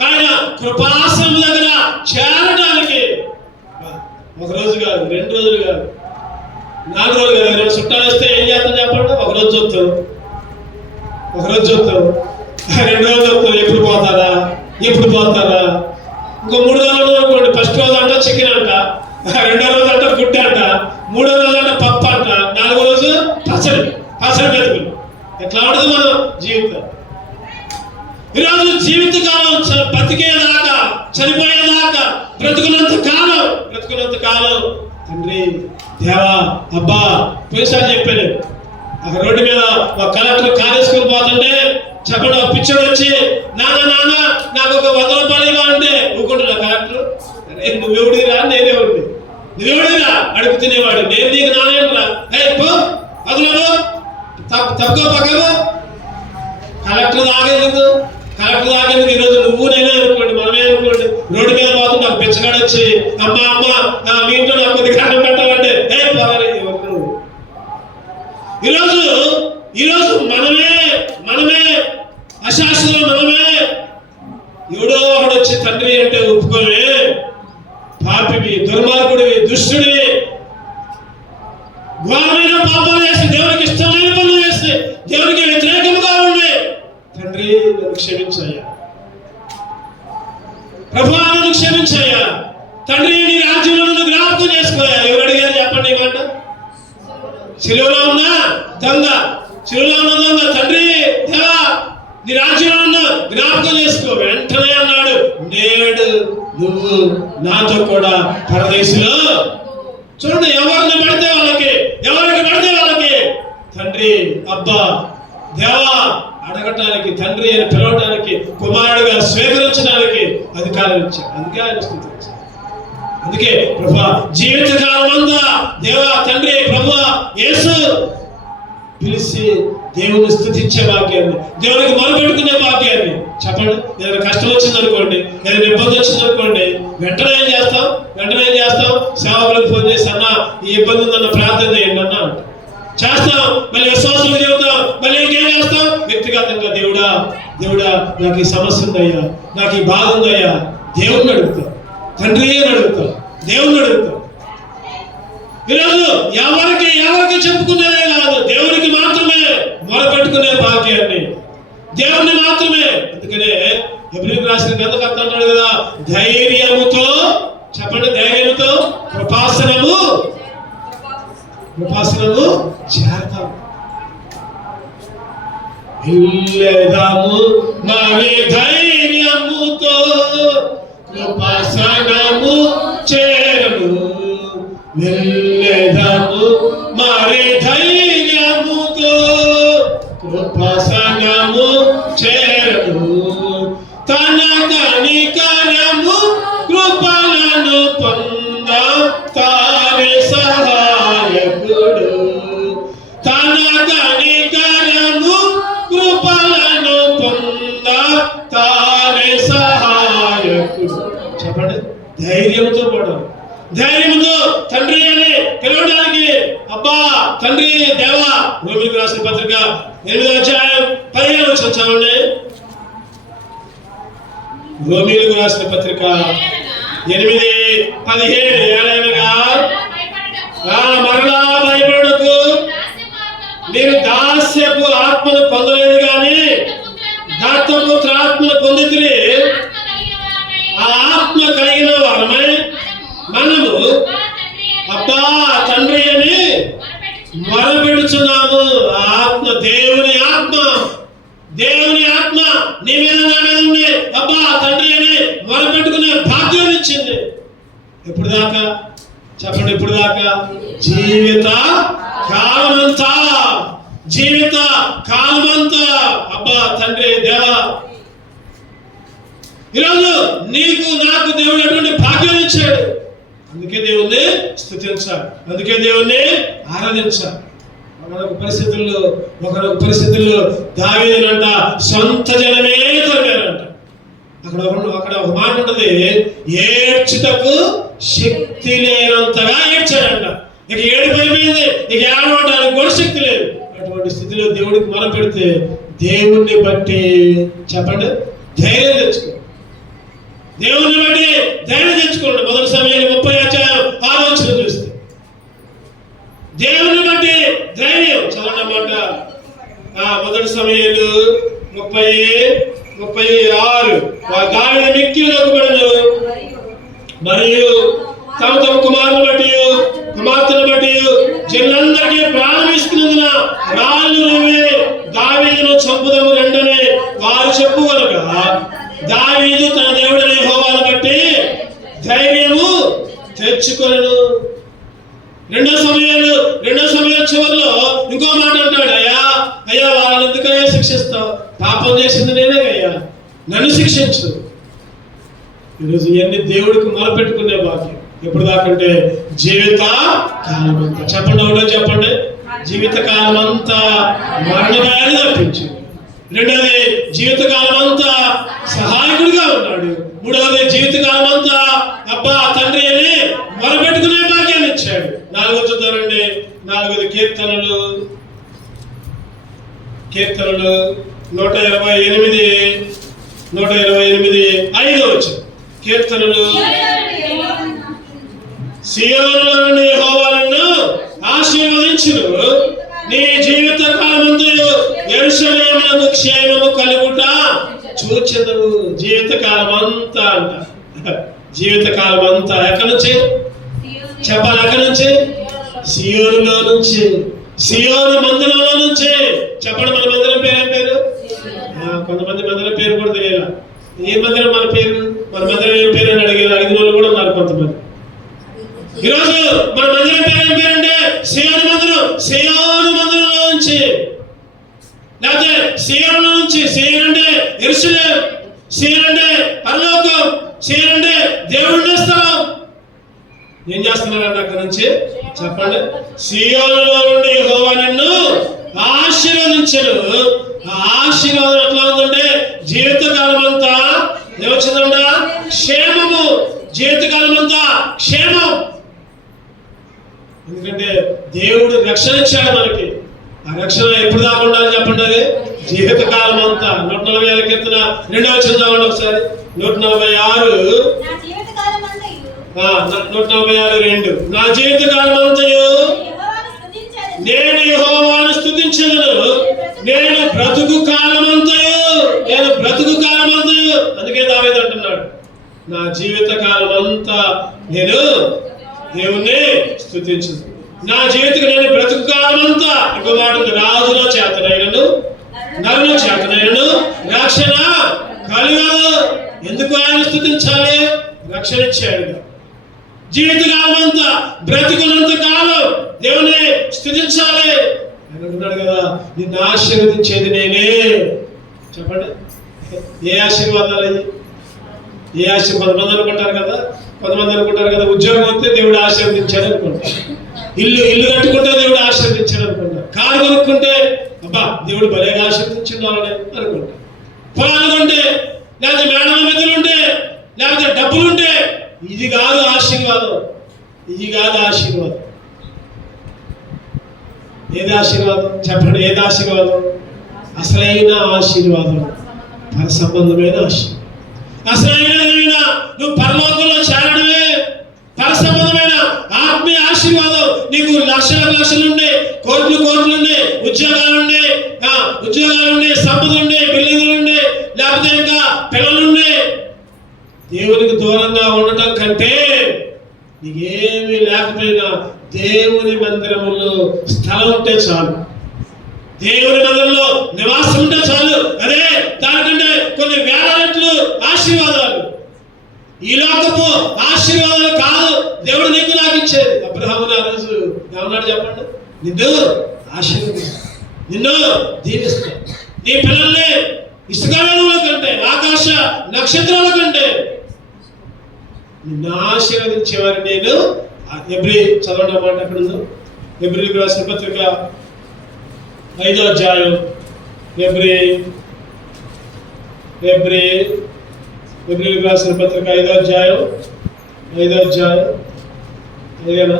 ఆయన కృపాసనం దగ్గర చేరడానికి. 1 రోజు కాదు, 2 రోజులు కాదు, 4 రోజులు కాదు. 2 చుట్టాలు వస్తే ఏం చేస్తాం చెప్పండి? 1 రోజు చూస్తాం, 2 రోజులు చూస్తాం, ఎప్పుడు పోతారా. ఇంకో 3 రోజులు అనుకోండి. ఫస్ట్ రోజు అంట చికెన్ అంట, 2వ రోజు అంట గుడ్డ అంట, 3వ రోజు అంట పప్పు అంట, 4వ రోజు పచ్చడి మెతుకులు. ఎట్లా ఉంటుంది మన జీవితం? ఈరోజు జీవితకాలం బతికేదాకా, చనిపోయేదాకా, బ్రతుకున్నంత కాలం తండ్రి, దేవా, అబ్బా. పోయినసారి చెప్పాను, ఒక రోడ్డు మీద ఒక కలెక్టర్ కార్ వేసుకుని పోతుంటే చెప్పండి, ఒక పిచ్చోడు వచ్చి నాన్న నాకు ఒక 100 రూపాయలు ఇవ్వాలంటే ఊరుకుంటున్నా కలెక్టర్. నువ్వెవడిరా? నువ్వెవడిరా అడుగు తినేవాడు. నేను నీకు నానేంట్రా? వదలడు, తక్కువ పక్కకు. కలెక్టర్ దాగేందుకు ఈరోజు నువ్వు నేనే అనుకోండి, మనమే అనుకోండి, రోడ్డు మీద పోతుంది నాకు పిచ్చగాడు వచ్చి అమ్మ మీ ఇంట్లో నాకు కొద్దిగా అన్నం పెట్టాలంటే పర్వాలేదు. ఈరోజు మనమే అశాస్త్రం, మనమే ఎవడో ఒకడు వచ్చి తండ్రి అంటే ఒప్పుకోవే. పాపివి, దుర్మార్గుడివి, దుష్టుడివి, ఘోరమైన పాపాలు చేసి, దేవునికి ఇష్టమైన పనులు చేసి, దేవునికి వ్యతిరేకముగా ఉండి, తండ్రి నన్ను క్షమించయ్యా, ప్రభువా నన్ను క్షమించయ్యా, తండ్రి నీ రాజ్యంలో నన్ను జ్ఞాపకం చేసుకోయా. ఎవరు అడిగారు చెప్పండి ఈ మాట? సిలువలో ఉన్న దొంగ, తండ్రి దేవా నీ రాజ్యంలో జ్ఞాపకం చేసుకో. వెంటనే అన్నాడు, నేడు నువ్వు నాతో కూడా పరదేశంలో. చూడండి, ఎవరికి పడితే వాళ్ళకి తండ్రి, అబ్బా, దేవా అడగటానికి, తండ్రి అని పిలవడానికి, కుమారుడిగా స్వీకరించడానికి అధికారం ఇచ్చాడు. అందుకే ఆయన స్తుతించాడు. అందుకే ప్రభువా జీవితకాలం అంతా దేవా, తండ్రి, ప్రభువా యేసు పిలిచి దేవుని స్తుతించే భాగ్యాన్ని, దేవునికి మొరపెట్టుకునే భాగ్యాన్ని. చెప్పండి, ఏదైనా కష్టం వచ్చిందనుకోండి, ఏదైనా ఇబ్బంది వచ్చిందనుకోండి, వెంటనే ఏం చేస్తాం? సేవకులకు ఫోన్ చేసి, అన్న ఈ ఇబ్బంది ఉందన్న ప్రార్థన చేయండి అన్న చేస్తాం. మళ్ళీ విశ్వాసం చెబుతాం, మళ్ళీ ఇంకేం చేస్తాం? వ్యక్తిగతంగా దేవుడా నాకు ఈ సమస్య ఉందయ్యా, నాకు ఈ బాధ ఉందయ్యా, దేవుణ్ణి అడుగుతాం, తండ్రి అని అడుగుతాం, దేవుణ్ణి అడుగుతాం. ఈరోజు ఎవరికి చెప్పుకునేదే కాదు, దేవునికి మాత్రమే మొరపెట్టుకునే భాగ్యాన్ని, దేవుణ్ణి మాత్రమే. అందుకనే ఎబ్రీయులకు రాసిన గ్రంథకర్త అంటాడు కదా, ధైర్యముతో, చెప్పండి, ధైర్యముతో కృపాసనము చేరతాం. వెళ్ళేదాము మరి ధైర్యముతో కనికరము కృపలను పొంద తానే సహాయకుడు. తన కనికరము కృపలను పొంద తానే సహాయకుడు. చెప్పండి, ధైర్యంతో పడాలి. ధైర్యంతో తండ్రి అని పిలవడానికి, అబ్బా తండ్రి దేవా. రోమీయులకు రాసిన పత్రిక 8వ అధ్యాయం 15వ వచనం చదవండి. రోమీయులకు రాసిన పత్రిక 8:17 ఏలైనగా మరలా భయపడకు, మీరు దాస్యపు ఆత్మను పొందలేదు కానీ దత్తపుత్ర ఆత్మను పొందితిరి. ఆ ఆత్మ కలిగిన వారమై మనము అబ్బా తండ్రి అని మొరపెడుచున్నాము. ఆత్మ, దేవుని ఆత్మ, దేవుని ఆత్మ నీ మీద నా మీద ఉంది. అబ్బా తండ్రి అని మొరపెట్టుకునే భాగ్యం ఇచ్చింది. ఎప్పుడు దాకా చెప్పండి, ఎప్పుడు దాకా? జీవిత కాలమంతా, జీవిత కాలమంతా. అబ్బా తండ్రి దేవా, ఈరోజు నీకు నాకు దేవుడు ఎటువంటి భాగ్యం ఇచ్చాడు. అందుకే దేవుణ్ణి స్తుతించాలి, అందుకే దేవుణ్ణి ఆరాధించాలి. ఒకనొక పరిస్థితుల్లో దావీదునంట సొంత జనమే తరిగారంట. అక్కడ ఒక మాట ఉంటుంది, ఏడ్చుటకు శక్తి లేనంతగా ఏడ్చాడంట. ఇక ఏడుపు అయిపోయింది, ఇక ఏడవడానికి కూడా శక్తి లేదు. అటువంటి స్థితిలో దేవుడికి మొరపెడితే దేవుణ్ణి బట్టి చెప్పండి ధైర్యం తెచ్చుకో. దేవుని బట్టి ధైర్యం తెచ్చుకోండి. 1 సమూయేలు 30:6 చూస్తే దేవుని బట్టి ధైర్యం చదవన్నమాట. 1 సమూయేలు 30:36 దావీదు మిక్కిలి నొక్కబడెను, మరియు తమ తమ కుమారులను బట్టి కుమార్తెను బట్టి జనులందరికీ ప్రాణం ఇస్తున్నందున రాళ్ళు రువ్వి దావీదును చంపుదము రండని వారు చెప్పుకొనగా దావీదు తన దేవుడైన యెహోవాను బట్టి ధైర్యము తెచ్చుకొనెను. 2 సమూయేలు చివరిలో ఇంకో మాట అంటాడు, అయ్యా వాళ్ళని ఎందుకయ్యా శిక్షిస్తావు? పాపం చేసింది నేనే అయ్యా, నన్ను శిక్షించు. ఈరోజు ఇవన్నీ దేవుడికి మొరపెట్టుకునే భాగ్యం. ఎప్పుడు దాకంటే జీవిత కాలం అంతా. చెప్పండి, ఒకటో చెప్పండి, జీవిత కాలం అంతా మరణ భయాన్ని తప్పించింది. రెండవది జీవితకాలం అంతా సహాయకుడిగా ఉన్నాడు. మూడవది జీవితకాలం అంతా అబ్బా తండ్రి అని మొరపెట్టుకునే భాగ్యాన్ని ఇచ్చాడు. 4వ చూద్దామండి. 4వ కీర్తనలు 128 5వ వచనం. కీర్తనలు, సియోనులో నుండి యెహోవా నిన్ను ఆశీర్వదించును, నీ జీవిత కాలమంతయు యెరూషలేమునకు క్షేమము కలుగుట చూచెదవు. జీవిత కాలం అంతా అంట, జీవిత కాలం అంతా ఎక్కడి నుంచి చెప్పాలి? ఎక్కడి నుంచి? సియోనులో నుంచి, సియోను మందిరంలో నుంచి. చెప్పండి, మన మందిరం పేరు ఏం పేరు? కొంతమంది మందిరం పేరు కూడా తెలియాల. ఏ మందిరం మన పేరు? మన మందిరం ఏం పేరు అని అడిగిన వాళ్ళు కూడా ఉన్నారు కొంతమంది. ఈరోజు మన మందిరం పేరు ఏం పేరంటే సియోను మందిరం. సియోను మందిరంలో నుంచి, లేకపోతే సియోను నుంచి. సియోను అంటే యెరూషలేము, సియోను అంటే పరలోకం, సియోను అంటే దేవుడి స్థలం. ఏం చేస్తున్నారంటే అక్కడ నుంచి చెప్పండి, సియోనులో నుండి యెహోవా నిన్ను ఆశీర్వదించెను. ఆ ఆశీర్వాదం ఎట్లా ఉందంటే జీవితకాలం అంతా ఏమొచ్చిందంట? క్షేమము. జీవితకాలం అంతా క్షేమం. ఎందుకంటే దేవుడు రక్షణ ఇచ్చాడు మనకి. ఆ రక్షణ ఎప్పుడు దాకా ఉండాలి చెప్పండి? అది జీవితకాలం అంతా. 146 కీర్తన 2వ వచనం చదవండి ఒకసారి. 146 146:2. నా జీవితకాలం అంతయు నేను యెహోవాను స్తుతించెదను, నేను బ్రతుకు కాలమంతయు, నేను బ్రతుకు కాలమంతయు. అందుకే దావీదు అంటున్నాడు, నా జీవిత కాలం అంతా నేను దేవుణ్ణి స్తుతించదు. నా జీవితం నేను బ్రతుకు కాలమంతా. ఇంకో మాట ఉంది, రాజుల చేతనైనను నరుల చేతనైనను రక్షణ కలుగదు. ఎందుకు ఆయన స్తుతించాలి? రక్షణ ఇచ్చాడు. జీవితకాలం అంతా, బ్రతుకున్నంత కాలం దేవుని స్తుతించాలి. అంటున్నాడు కదా, నిన్ను ఆశీర్వదించేది నేనే. చెప్పండి, ఏ ఆశీర్వాదాలు? ఏ ఆశ కొంతమంది అనుకుంటారు కదా, ఉద్యోగం వస్తే దేవుడు ఆశీర్వదించాడు అనుకుంటారు, ఇల్లు కట్టుకుంటే దేవుడు ఆశీర్వదించాడు అనుకుంటారు, కారు కొనుక్కుంటే అబ్బా దేవుడు భలేగా ఆశీర్వదించాడు అనుకుంటారు, పొలాలు కొంటే, లేకపోతే మేడల మెదలుంటే, లేకపోతే డబ్బులుంటే. ఇది కాదు ఆశీర్వాదం. ఏది ఆశీర్వాదం చెప్పండి? ఏది ఆశీర్వాదం? అసలైన ఆశీర్వాదం పర సంబంధమైన ఆశీర్వాదం. అసలైన నువ్వు పరలోకంలో చేరడమే పర సంబంధమైన ఆత్మీయ ఆశీర్వాదం. నీకు లక్షలుండే, కోట్లుండే, ఉద్యోగాలుండే, సంపదలుండే, బిల్డింగులుండే, లేకపోతే ఇంకా పిల్లలుండే, దేవునికి దూరంగా ఉండటం కంటే నీకేమీ లేకపోయినా దేవుని మందిరంలో స్థలం ఉంటే చాలు, దేవుని మందిరంలో నివాసం ఉంటే చాలు. అదే దానికంటే కొన్ని వేల రెట్లు ఆశీర్వాదాలు. ఈ లోకపు ఆశీర్వాదాలు కాదు దేవుడు నీకు నాకు ఇచ్చేది. అబ్రహామును ఆ రోజు ఏమన్నాడు చెప్పండి? నిన్ను ఆశీర్వదిస్తా, నిన్ను దీవిస్తా, నీ పిల్లల్ని ఇసుక రేణువుల కంటే, ఆకాశ నక్షత్రాల కంటే నిన్ను ఆశీర్వదించేవారు నేను. ఎబ్రీ చదవడం మాట అక్కడ ఉందో, ఎబ్రీలకు రాసిన పత్రిక 5వ అధ్యాయం, ఎబ్రీలకు రాసిన పత్రిక 5వ అధ్యాయం అదేనా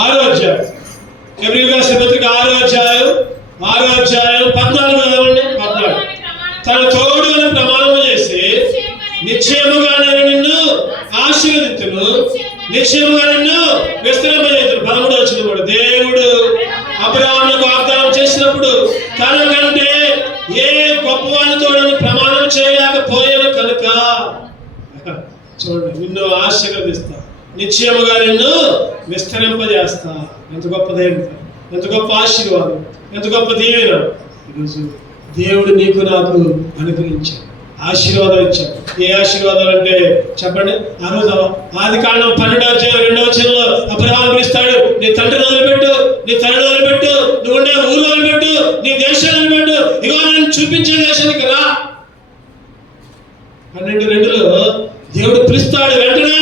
6వ అధ్యాయం, ఎబ్రీలకు రాసిన పత్రిక 6వ అధ్యాయం 14 తన తోడు అని ప్రమాణము చేసి నిశ్చయముగా నేను నిన్ను ఆశీర్వదించును, నిశ్చయముగా నిన్ను విస్తరింపజేయుదును. 13వ వచనం కూడా దేవుడు అబ్రహామునకు వాగ్దానం చేసినప్పుడు తనకంటే ఏ గొప్పవాని తోడని ప్రమాణం చేయలేకపోయాను కనుక చూడండి, నిన్ను ఆశీర్వదిస్తా, నిశ్చయముగా నిన్ను విస్తరింపజేస్తా. ఎంత గొప్పదేంట, ఎంత గొప్ప ఆశీర్వాదం, ఎంత గొప్ప దీవెన ఈరోజు దేవుడు నీకు నాకు అనుగ్రహించాడు, ఆశీర్వాదం ఇచ్చాడు. ఏ ఆశీర్వాదాలు అంటే చెప్పండి? ఆ రోజు ఆదికాండం 12వ అధ్యాయం 2వ వచనంలో అబ్రహాము పిలుస్తాడు, నీ తండ్రిని వదిలిపెట్టు, నీ తల్లిని వదిలిపెట్టు, నువ్వు ఉండే ఊరు వదిలిపెట్టు, నీ దేశాన్ని వదిలిపెట్టు, ఇగో నేను చూపించే దేశానికి రా. 12:2లో దేవుడు పిలుస్తాడు, వెంటనే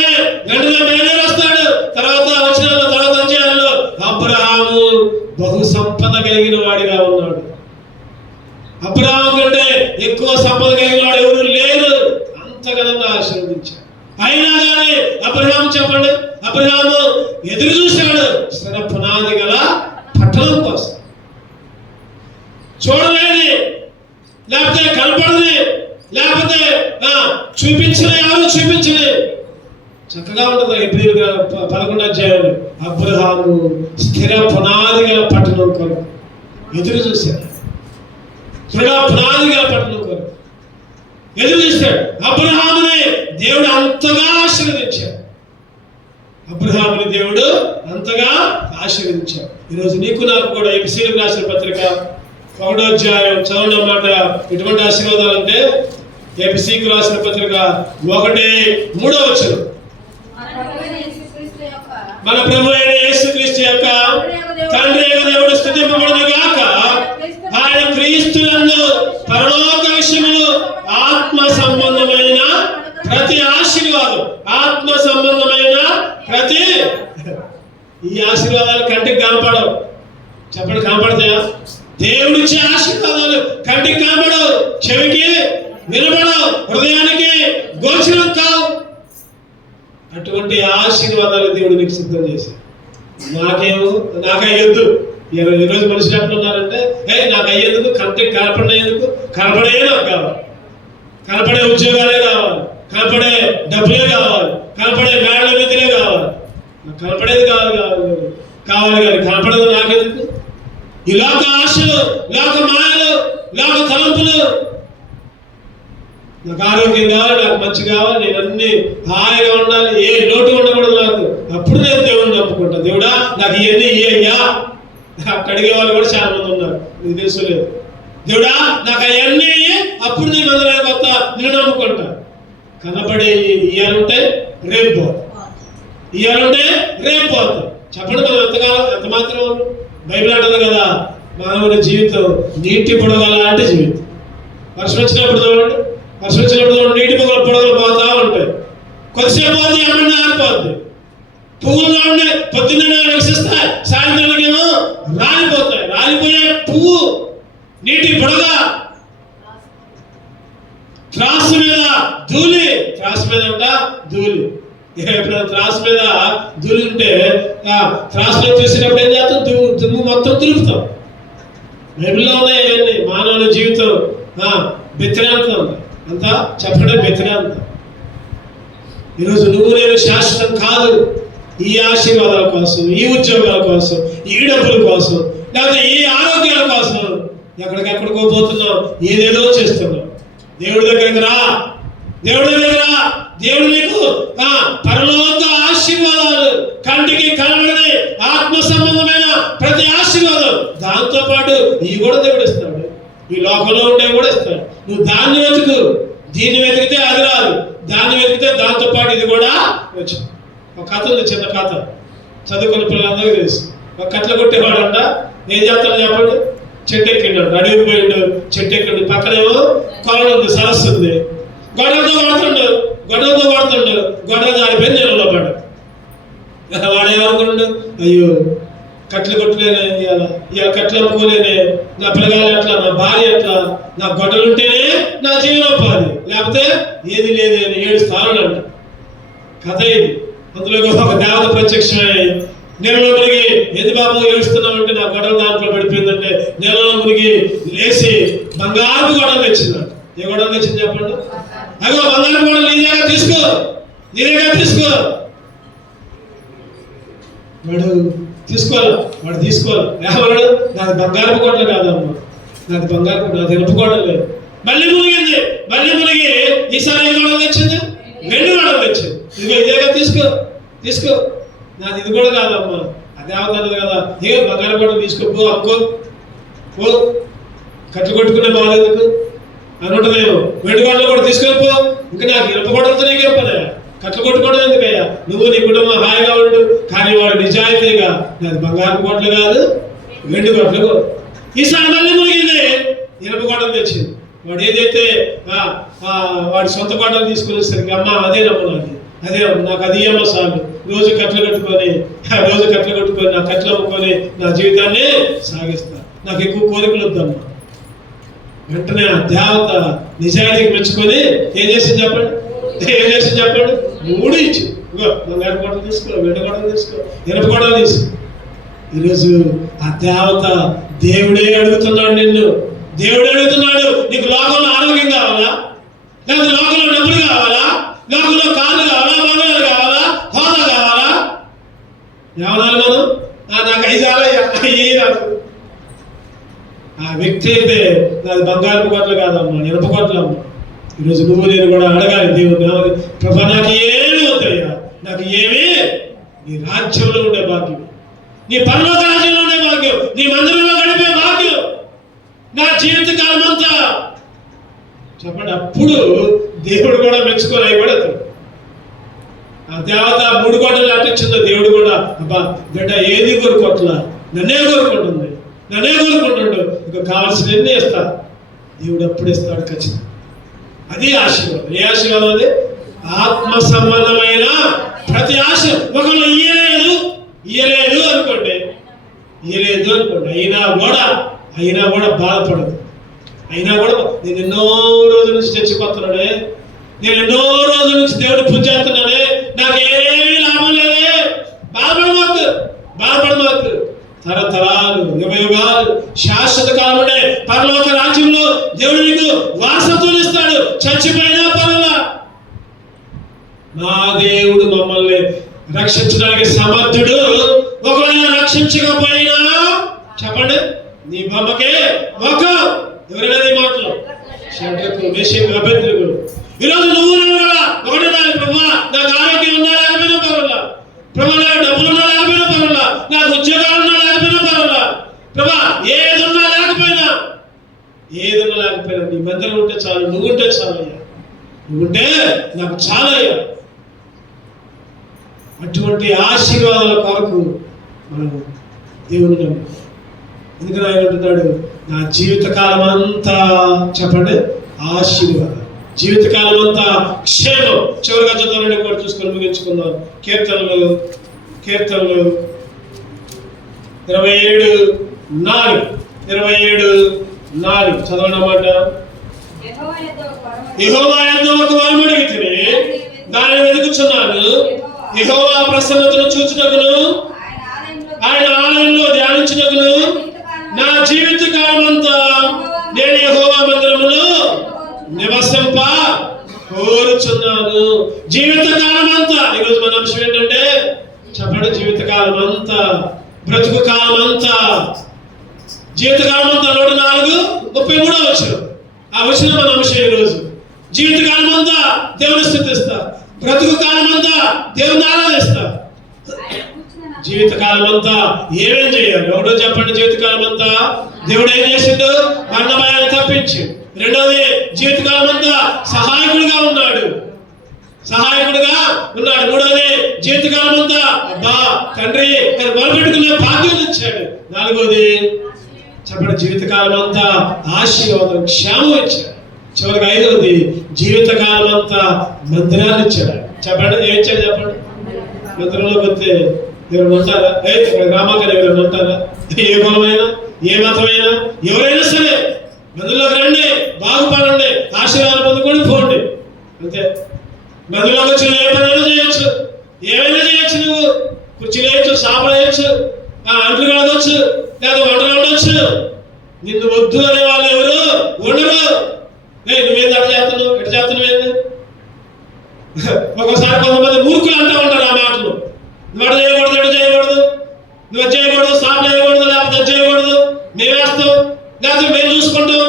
మేనేజర్ వస్తాడు. తర్వాత వచనాల్లో, తర్వాత అధ్యాయంలో అబ్రహాము బహు సంపద కలిగిన వాడిగా ఉన్నాడు. అబ్రహాము కంటే ఎక్కువ సంపద కలిగిన వాడు ఎవరు లేరు, అంతగనంగా ఆశీర్వదించాడు. అయినా కానీ అబ్రహాము చెప్పండి, అబ్రహాము ఎదురు చూశాడు స్థిర పునాది గల పట్టణం కోసం. చూడలేని, లేకపోతే కనపడది, లేకపోతే చూపించలే చక్కగా ఉంటుంది. ఎబ్రీ 11వ అధ్యాయంలో అబ్రహాము స్థిర పునాది గల పట్టణం కొరకు ఎదురు చూశాడు. స్థిర పునాది గల పట్టణం కొరకు ఎదురు చూశాడు. అబ్రహాముని దేవుడు అంతగా ఆశీర్వదించాడు. ఈరోజు నీకు నాకు కూడా ఎఫెసీయులకు రాసిన పత్రిక 1వ అధ్యాయం చదవడం మాట ఎటువంటి ఆశీర్వాదాలు అంటే, ఎఫెసీయులకు రాసిన పత్రిక 1:3 వచనం, మన ప్రభు అయిన యేసుక్రీస్తు యొక్క తండ్రి అయిన దేవుడు స్తుతింపబడును గాక. ఆయన క్రీస్తునందు పరలోక విషయములు ఆత్మ సంబంధమైన ప్రతి ఆశీర్వాదం, ఈ ఆశీర్వాదాలు కంటికి కనపడవు. చెప్పండి, కనపడతాయా? దేవుడిచ్చే ఆశీర్వాదాలు కంటికి కనపడవు, చెవికి వినపడవు, హృదయానికి గోచరం కావు. అటువంటి ఆశీర్వాదాలు దేవుడు నీకు సిద్ధం చేశాడు. నాకయ్యొద్దు. ఈరోజు మనుషులు ఎట్లున్నారంటే, నాకు అయ్యేందుకు, కంటికి కనపడేందుకు, కనపడే నాకు కావాలి, కనపడే ఉద్యోగాలే కావాలి, కనపడే డబ్బులే కావాలి, కనపడే మేడల మీదలే కావాలి, కనపడేది కావాలి కానీ కనపడదు నాకెందుకు? ఈ లోక ఆశలు, లోక మాయలు, లోక తలంపులు. నాకు ఆరోగ్యం కావాలి, నాకు మంచి కావాలి, నేను అన్ని హాయిగా ఉండాలి, ఏ లోటు ఉండకూడదు నాకు. అప్పుడు నేను దేవుడిని నమ్ముకుంటా. దేవుడా నాకు ఇవన్నీ ఇయ్యా. అడిగే వాళ్ళు కూడా చాలా మంది ఉన్నారు, నీకు తెలుసుకోలేదు. దేవుడా నాకు అవన్నీ అప్పుడు నీ మందిరానికి వస్తా, నేను నమ్ముకుంటా. కనబడే ఇయ్యాలంటే రేపు పోతాయి. చెప్పండి, మనం ఎంత మాత్రం బైబిల్ అంటుంది కదా, మానవుని జీవితం నీటి బుడగ లాంటి జీవితం. వర్షం వచ్చినప్పుడు చూడండి, నీటి బుడగలు పోతా ఉంటాయి. కొద్దిసేపు పోతే ఏమన్నా ఆరిపోద్ది. పువ్వుల్లో ఉండే పొద్దున్నే వికసిస్తాయి, సాయంత్రానికి ఏమో రాలిపోతాయి. రాలిపోయే పువ్వు నీటి బుడగ. త్రాసు మీద ధూళి, త్రాసు మీద ధూళి. త్రాసు మీద ధూళి ఉంటే త్రాసులో చూసినప్పుడు ఏం చేస్తాం? దుమ్ము మొత్తం దులుపుతాం. బైబిల్లో ఉన్నాయి ఇవన్నీ. మానవుని జీవితం బెత్తనాంతం అంతా చెప్పడం బెత్తనాంతం. ఈరోజు నువ్వు నేను శాశ్వతం కాదు. ఈ ఆశీర్వాదాల కోసం, ఈ ఉద్యోగాల కోసం, ఈ డబ్బుల కోసం, లేకపోతే ఈ ఆరోగ్యాల కోసం ఎక్కడికెక్కడికో పోతున్నావు, ఏదేదో చేస్తున్నావు. దేవుడి దగ్గరికి రా, దేవుడు నీకు పరలోక ఆశీర్వాదాలు, కంటికి కనబడని ఆత్మ సంబంధమైన ప్రతి ఆశీర్వాదం, దాంతో పాటు ఇవి కూడా దేవుడు ఇస్తాడు. ఈ లోకంలో ఉండే కూడా ఇస్తాడు. నువ్వు దాన్ని వెతుకు. దీన్ని వెతికితే అది రాదు, దాన్ని వెతికితే దాంతో పాటు ఇది కూడా వచ్చు. ఒక కథ ఉంది, చిన్న కథ, చదువుకున్న పిల్లలందరికీ తెలుసు. ఒక కట్ల కొట్టేవాడంట. ఏం చేస్తాడు చెప్పండి? చెట్టు ఎక్కిండు, అడవికి పోయిండు, చెట్టు ఎక్కిండు. పక్కనేమో కొలను ఉంది, సరస్సు ఉంది. గొడవతో కొడుతుండు, గొడవ దానిపై నీళ్ళలో పడు. వాడేమనుకున్నాడు? అయ్యో, కట్లు కొట్టలేనే, ఇవాళ కట్లు అమ్ముకోలేనే, నా పిల్లగాలు ఎట్లా, నా భార్య ఎట్లా, నా గొడవలు ఉంటేనే నా జీవనోపాధి, లేకపోతే ఏది లేదే అని 7 స్థానాలు అంట. కథ ఇది. అందులో ఒక దేవత ప్రత్యక్షమై నీళ్ళలో మునిగి, ఏది బాబు ఏడుస్తున్నావు అంటే, నా గొడవ దాంట్లో పడిపోయిందంటే నీళ్ళలో మునిగి లేచి బంగారు గొడవ తెచ్చింది. ఏ గొడవ తెచ్చింది చెప్పండి? అగో బంగారు గొడవ నీ దగ్గర తీసుకో. వాడు తీసుకోవాలి. ఏమన్నాడు? నాది బంగారు గొడవలు కాదమ్మా, నాది ఇనుప గొడవ లేదు. మళ్ళీ మునిగి ఈసారి ఏ గొడవ తెచ్చింది? వెండి గొడవ తెచ్చింది. ఇదిగో ఇదేగా తీసుకో, నాది ఇది కూడా కాదమ్మా, అదే అవుతుంది కదా, ఏ బంగారు గొడవ తీసుకో, పో, కట్లు కొట్టుకునే బాధెందుకు అని ఉంటుందేమో. వెండి గొడవలు కూడా తీసుకెళ్ళిపో. ఇంకా నాకు ఇనుప గొడవలతో నీకు చెప్పదా? కట్లు కొట్టుకోవడం ఎందుకయ్యా? నువ్వు నీ కుటుంబం హాయిగా ఉండు. కానీ వాడు నిజాయితీగా, నాది బంగారు గొడవలు కాదు, వెండి గొడవలు. ఈసారి మళ్ళీ మునిగింది, ఇనుప గొడవలు తెచ్చింది. వాడు ఏదైతే వాడి సొంత గొడవలు తీసుకునేసరికి, అమ్మ అదేనమ్మా, నాకు అది ఏమో సాగు, రోజు కట్లు కట్టుకొని నా కట్లు అమ్ముకొని నా జీవితాన్ని సాగిస్తా, నాకు ఎక్కువ కోరికలు వద్దమ్మా. వెంటనే ఆ దేవత నిజాయితీకి మెచ్చుకొని ఏం చేసింది చెప్పండి? 3 ఇచ్చి, బంగారు గొడవలు తీసుకో, వెండి గొడవలు తీసుకో, ఇనుప గొడవలు తీసుకో. ఈరోజు ఆ దేవత దేవుడే అడుగుతున్నాడు నిన్ను. నీకు లోకంలో ఆరోగ్యం కావాలా? లేకపోతే లోకంలో డబ్బులు కావాలా? లోకంలో కార్లు కావాలా? బంగారు కావాలా? హోదా కావాలా? ఏమన్నారు మనం? నాకు 5 రాదు. ఆ వ్యక్తి అయితే నాది బంగారు గొడవలు కాదమ్మా, ఇనుప గొడవలు అమ్మా. ఈరోజు నువ్వు నేను కూడా అడగాలి దేవుడు, ప్రభా నాకు ఏమి వద్దయ్యా, నాకు ఏమి నీ రాజ్యంలో ఉండే భాగ్యం, నీ పరలోక రాజ్యంలో ఉండే భాగ్యం, నీ మందిరంలో గడిపే భాగ్యం నా జీవిత కాలం అంతా చెప్పండి. అప్పుడు దేవుడు కూడా మెచ్చుకొని అవి కూడా ఆ దేవత 3 గొడవలు అట్టించిందో దేవుడు కూడా, అబ్బా బిడ్డ ఏది కోరుకోవట్లా, నన్నే కోరుకుంటుంది, ఇంకా కావాల్సినవన్నీ ఇస్తా. దేవుడు అప్పుడు ఇస్తాడు ఖచ్చితంగా. అది ఆశీర్వాదం. ఏ ఆశీర్వాదం అది? ఆత్మ సంబంధమైన ప్రతి ఆశ. ఒకళ్ళు ఇయ్యలేదు అనుకోండి, అయినా కూడా బాధపడదు. అయినా కూడా నేను ఎన్నో రోజుల నుంచి చచ్చిపోతున్నానే, నేను ఎన్నో రోజుల నుంచి దేవుడు పూజ చేస్తున్నానే, నాకు ఏమీ లాభం లేదే, బాధపడమాకు. తరతరాలు, యుగాలు, శాశ్వత కాలమునే పరలోక రాజ్యంలో దేవుడు నీకు వారసత్వం ఇస్తాడు. చచ్చిపోయినా పర్వాలా, నా దేవుడు మమ్మల్ని రక్షించడానికి సమర్థుడు. ఒకవేళ రక్షించకపోయినా చెప్పండి, నీ బొమ్మకే ఒక ఎవరైనా మాటలు షడ్రకు, మేషకు, అబేద్నెగో. ఈరోజు నువ్వు నేను కూడా ఒకటే దాని, ప్రభా నాకు ఆరోగ్యం ఉన్నా లేకపోయినా పర్వాలా, ప్రభా నాకు డబ్బులు ఉన్నా లేకపోయినా పర్వాలా, నాకు ఉద్యోగాలు ఉన్నా లేకపోయినా పర్వాలా, ప్రభా ఏదున్నా లేకపోయినా నీ మందిరం ఉంటే చాలు, నువ్వు ఉంటే చాలయ్యా, నువ్వుంటే నాకు చాలయ్యా. అటువంటి ఆశీర్వాదాల కొరకు మనం దేవుని ఎందుకని ఆయన అంటున్నాడు, నా జీవితకాలం అంతా చెప్పండి ఆశీర్వాదం, జీవితకాలం అంతా క్షేమం. చివరిగా చదవాలని కూడా చూసుకొని ముగించుకుందాం. కీర్తనలు 27:4 చదవండి అన్నమాట. యెహోవా యందు ఒక వరం అడిగితిని, దానిని వెతుకుచున్నాను. యెహోవా ప్రసన్నతను చూచుటకును ఆయన ఆలయంలో ధ్యానించుటకును నా జీవిత కాలమంతా నేను యెహోవా మందిరములో నివసింప కోరుచున్నాను. జీవిత కాలం అంతా. ఈరోజు మన అంశం ఏంటంటే చెప్పండి, జీవిత కాలం అంతా, బ్రతుకు కాలం అంతా. జీవితకాలం అంతా 104:33 వచనం. ఆ వచనం మన అంశం ఈరోజు. జీవితకాలం అంతా దేవుని స్తుతిస్తా, బ్రతుకు కాలం అంతా దేవుని ఆరాధిస్తా. జీవితకాలం అంతా ఏమేం చేయాలి? ఒకటో చెప్పండి, జీవితకాలం అంతా దేవుడు ఏం చేసిండు? మరణ భయాన్ని తప్పించి. రెండోది, జీవితకాలం అంతా సహాయకుడిగా ఉన్నాడు. మూడోది, జీవితకాలం అంతా అబ్బా తండ్రి మొదలుపెట్టుకునే భాగ్యం ఇచ్చాడు. నాలుగోది చెప్పండి, జీవితకాలం అంతా ఆశీర్వాదం క్షేమం ఇచ్చాడు. చివరికి ఐదవది, జీవితకాలం అంతా మందిరాన్ని ఇచ్చాడు. చెప్పండి, ఏం ఇచ్చాడు చెప్పండి? మందిరంలోకి వస్తే దేవుడు ఉంటారా? గ్రామాకని ఎవరైనా ఉంటారా? ఏ కులమైనా ఏ మతమైనా ఎవరైనా సరే మందిరంలోకి రండి, బాగుపడండి, ఆశీర్వాదం పొందుకొని పోండి, అంతే. మందిరంలోకి వచ్చి ఏ పనైనా చేయొచ్చు, ఏమైనా చేయొచ్చు. నువ్వు కుర్చీలు వేయచ్చు, సాపలు వేయచ్చు, అంట్లు కడగొచ్చు, లేదా వంటలు ఉండొచ్చు. నిన్ను వద్దు అనే వాళ్ళు ఎవరు ఉండరు. నువ్వేంది అట్లా చేస్తున్నావు, ఎట్లా చేస్తున్నావు ఏంది? ఒకసారి కొంతమంది మూర్ఖులు అంటూ ఉంటారు ఆ మాటలు. నువ్వు అటు చేయకూడదు, ఎటు చేయకూడదు, నువ్వు చేయకూడదు, సాపలు వేయకూడదు, లేకపోతే చేయకూడదు, మేము వేస్తాం, లేకపోతే మేము చూసుకుంటాం.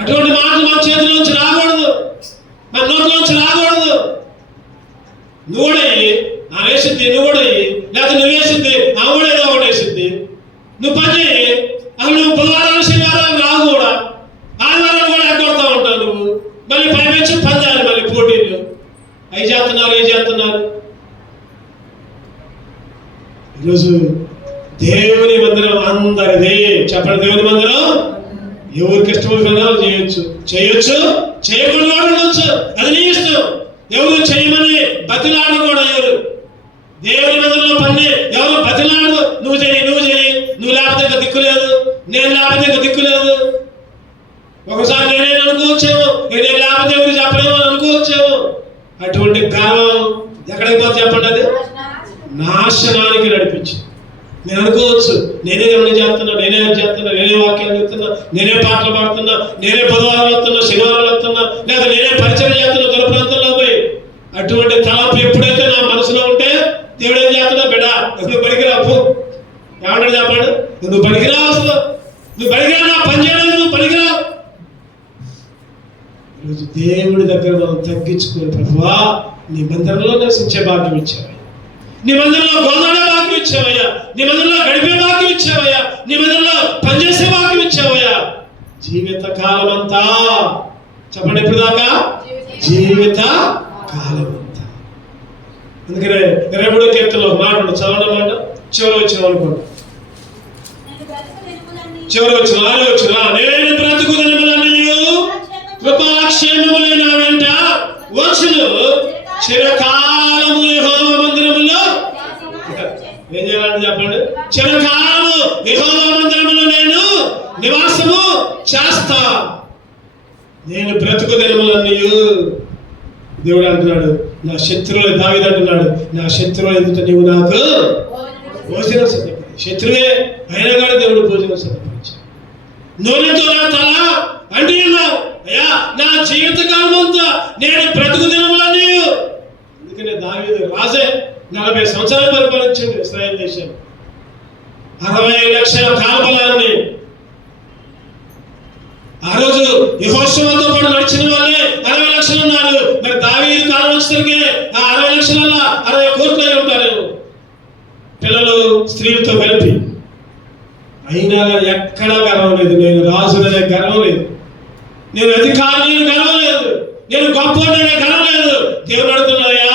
అటువంటి మాటలు మన చేతిలోంచి రాకూడదు, మన నోట్లోంచి రాకూడదు. నువ్వు కూడా ఆ వేసింది, నువ్వు కూడా లేకపోతే నువ్వు వేసింది ఆ కూడా ఏదో ఒకటి వేసింది. నువ్వు పని చేయి. అసలు నువ్వు బుధవారం శనివారం రావు కూడా, ఆదివారం కూడా ఎగ్గొడతా ఉంటావు. నువ్వు మళ్ళీ పై నుంచి పని చేయాలి, మళ్ళీ పోటీలు అవి చేస్తున్నారు, ఏం చేస్తున్నారు. ఈరోజు దేవుని మందిరం అందరిది. చెప్పండి, దేవుని మందిరం ఎవరికి ఇష్టమైన చేయొచ్చు, చేయకుండా ఉండొచ్చు, అది నీ ఇష్టం. ఎవరు చేయమని బతిలాడు కూడా ఎవరు దేవుని మందిరంలో పని ఎవరు బతిలాడు. నువ్వు చేయి, నువ్వు లేకపోతే ఇంకా దిక్కు లేదు, నేను లేకపోతే ఇంకా దిక్కు లేదు. ఒకసారి నేనే అనుకోవచ్చేమో, నేను లేకపోతే ఎవరు చెప్పలేమో అని అనుకోవచ్చేమో. అటువంటి గర్వం ఎక్కడికి పోతే చెప్పండి, అది నాశనానికి నడిపించి. నేను అనుకోవచ్చు, నేనే చేస్తున్నా, నేనే వాక్యాలు చెప్తున్నా, నేనే పాటలు పాడుతున్నా, నేనే బుధవారం వస్తున్నా, శనివారాలు వస్తున్నా, లేదా నేనే పరిచయం చేస్తున్నా దూర ప్రాంతంలో పోయి. అటువంటి తలపు ఎప్పుడైతే నా మనసులో ఉంటే దేవుడు ఏం చేస్తున్నా, బిడ్డ నువ్వు పనికిరావు, ఏమంటాడు చెప్పండి, నువ్వు పనికిరావు, అసలు నువ్వు పనికిరా, నా పని చేయడం నువ్వు పనికిరావు. ఈరోజు దేవుడి దగ్గర మనం తగ్గించుకునే, ప్రభువా నీ మందిరంలో నివసించే భాగ్యం ఇచ్చావయ్యా, నీ మందిరంలో గోదాడే భాగ్యం ఇచ్చావయ్యా, నీ మందిరంలో గడిపే భాగ్యం ఇచ్చావయ్యా, నీ మందిరంలో పనిచేసే భాగ్యం ఇచ్చావయ్యా. జీవిత కాలం అంతా చెప్పండి, ఇప్పుడు దాకా జీవిత కాలం అంతా. అందుకనే 23వ కీర్తనలో మాట చదవడం మాట చివరి వచ్చిన అనుకోండి, చివరి వచ్చిన 6వ వచ్చిన, నేను బ్రతుకు దినములన్నీయు కృపాక్షేమములే నా వెంట వచ్చును, చిరకాలము యెహోవా మందిరములో ఏం చేయాలంటే చెప్పండి, చిరకాలము యెహోవా మందిరములో నేను నివాసము చేస్తా. నేను బ్రతుకు దినములన్నీయు. దేవుడు అంటున్నాడు, నా శత్రువులు, దావీదు అంటున్నాడు, నా శత్రువులు ఎదుట నీవు నాకు భోజనం సిద్ధపడి. శత్రువే అయినా కూడా దేవుడు భోజనం సిద్ధపరిచాడు. నూనెతో నా తల అంటే అయ్యా నా జీవితకాలం అంతా నేను బ్రతుకు దినములని. అందుకనే దావీదు రాజే 40 సంవత్సరాలు పరిపాలించండి ఇశ్రాయేలు దేశాన్ని. 60 లక్షల కాల్బలాన్ని ఆ రోజు యెహోషువతో పాటు నడిచిన వాళ్ళే 60 లక్షలు ఉన్నారు. మరి దావీదు కాలం వచ్చేసరికి ఆ 60 లక్షల 60 కోట్లు అయి ఉంటారు పిల్లలు, స్త్రీలతో కలిపి. అయినా ఎక్కడా గర్వం లేదు, నేను రాజులనే గర్వం లేదు, నేను అధికారి గర్వం లేదు, నేను గొప్ప గర్వం లేదు. దేవుడు అడుగుతున్నాయ్యా,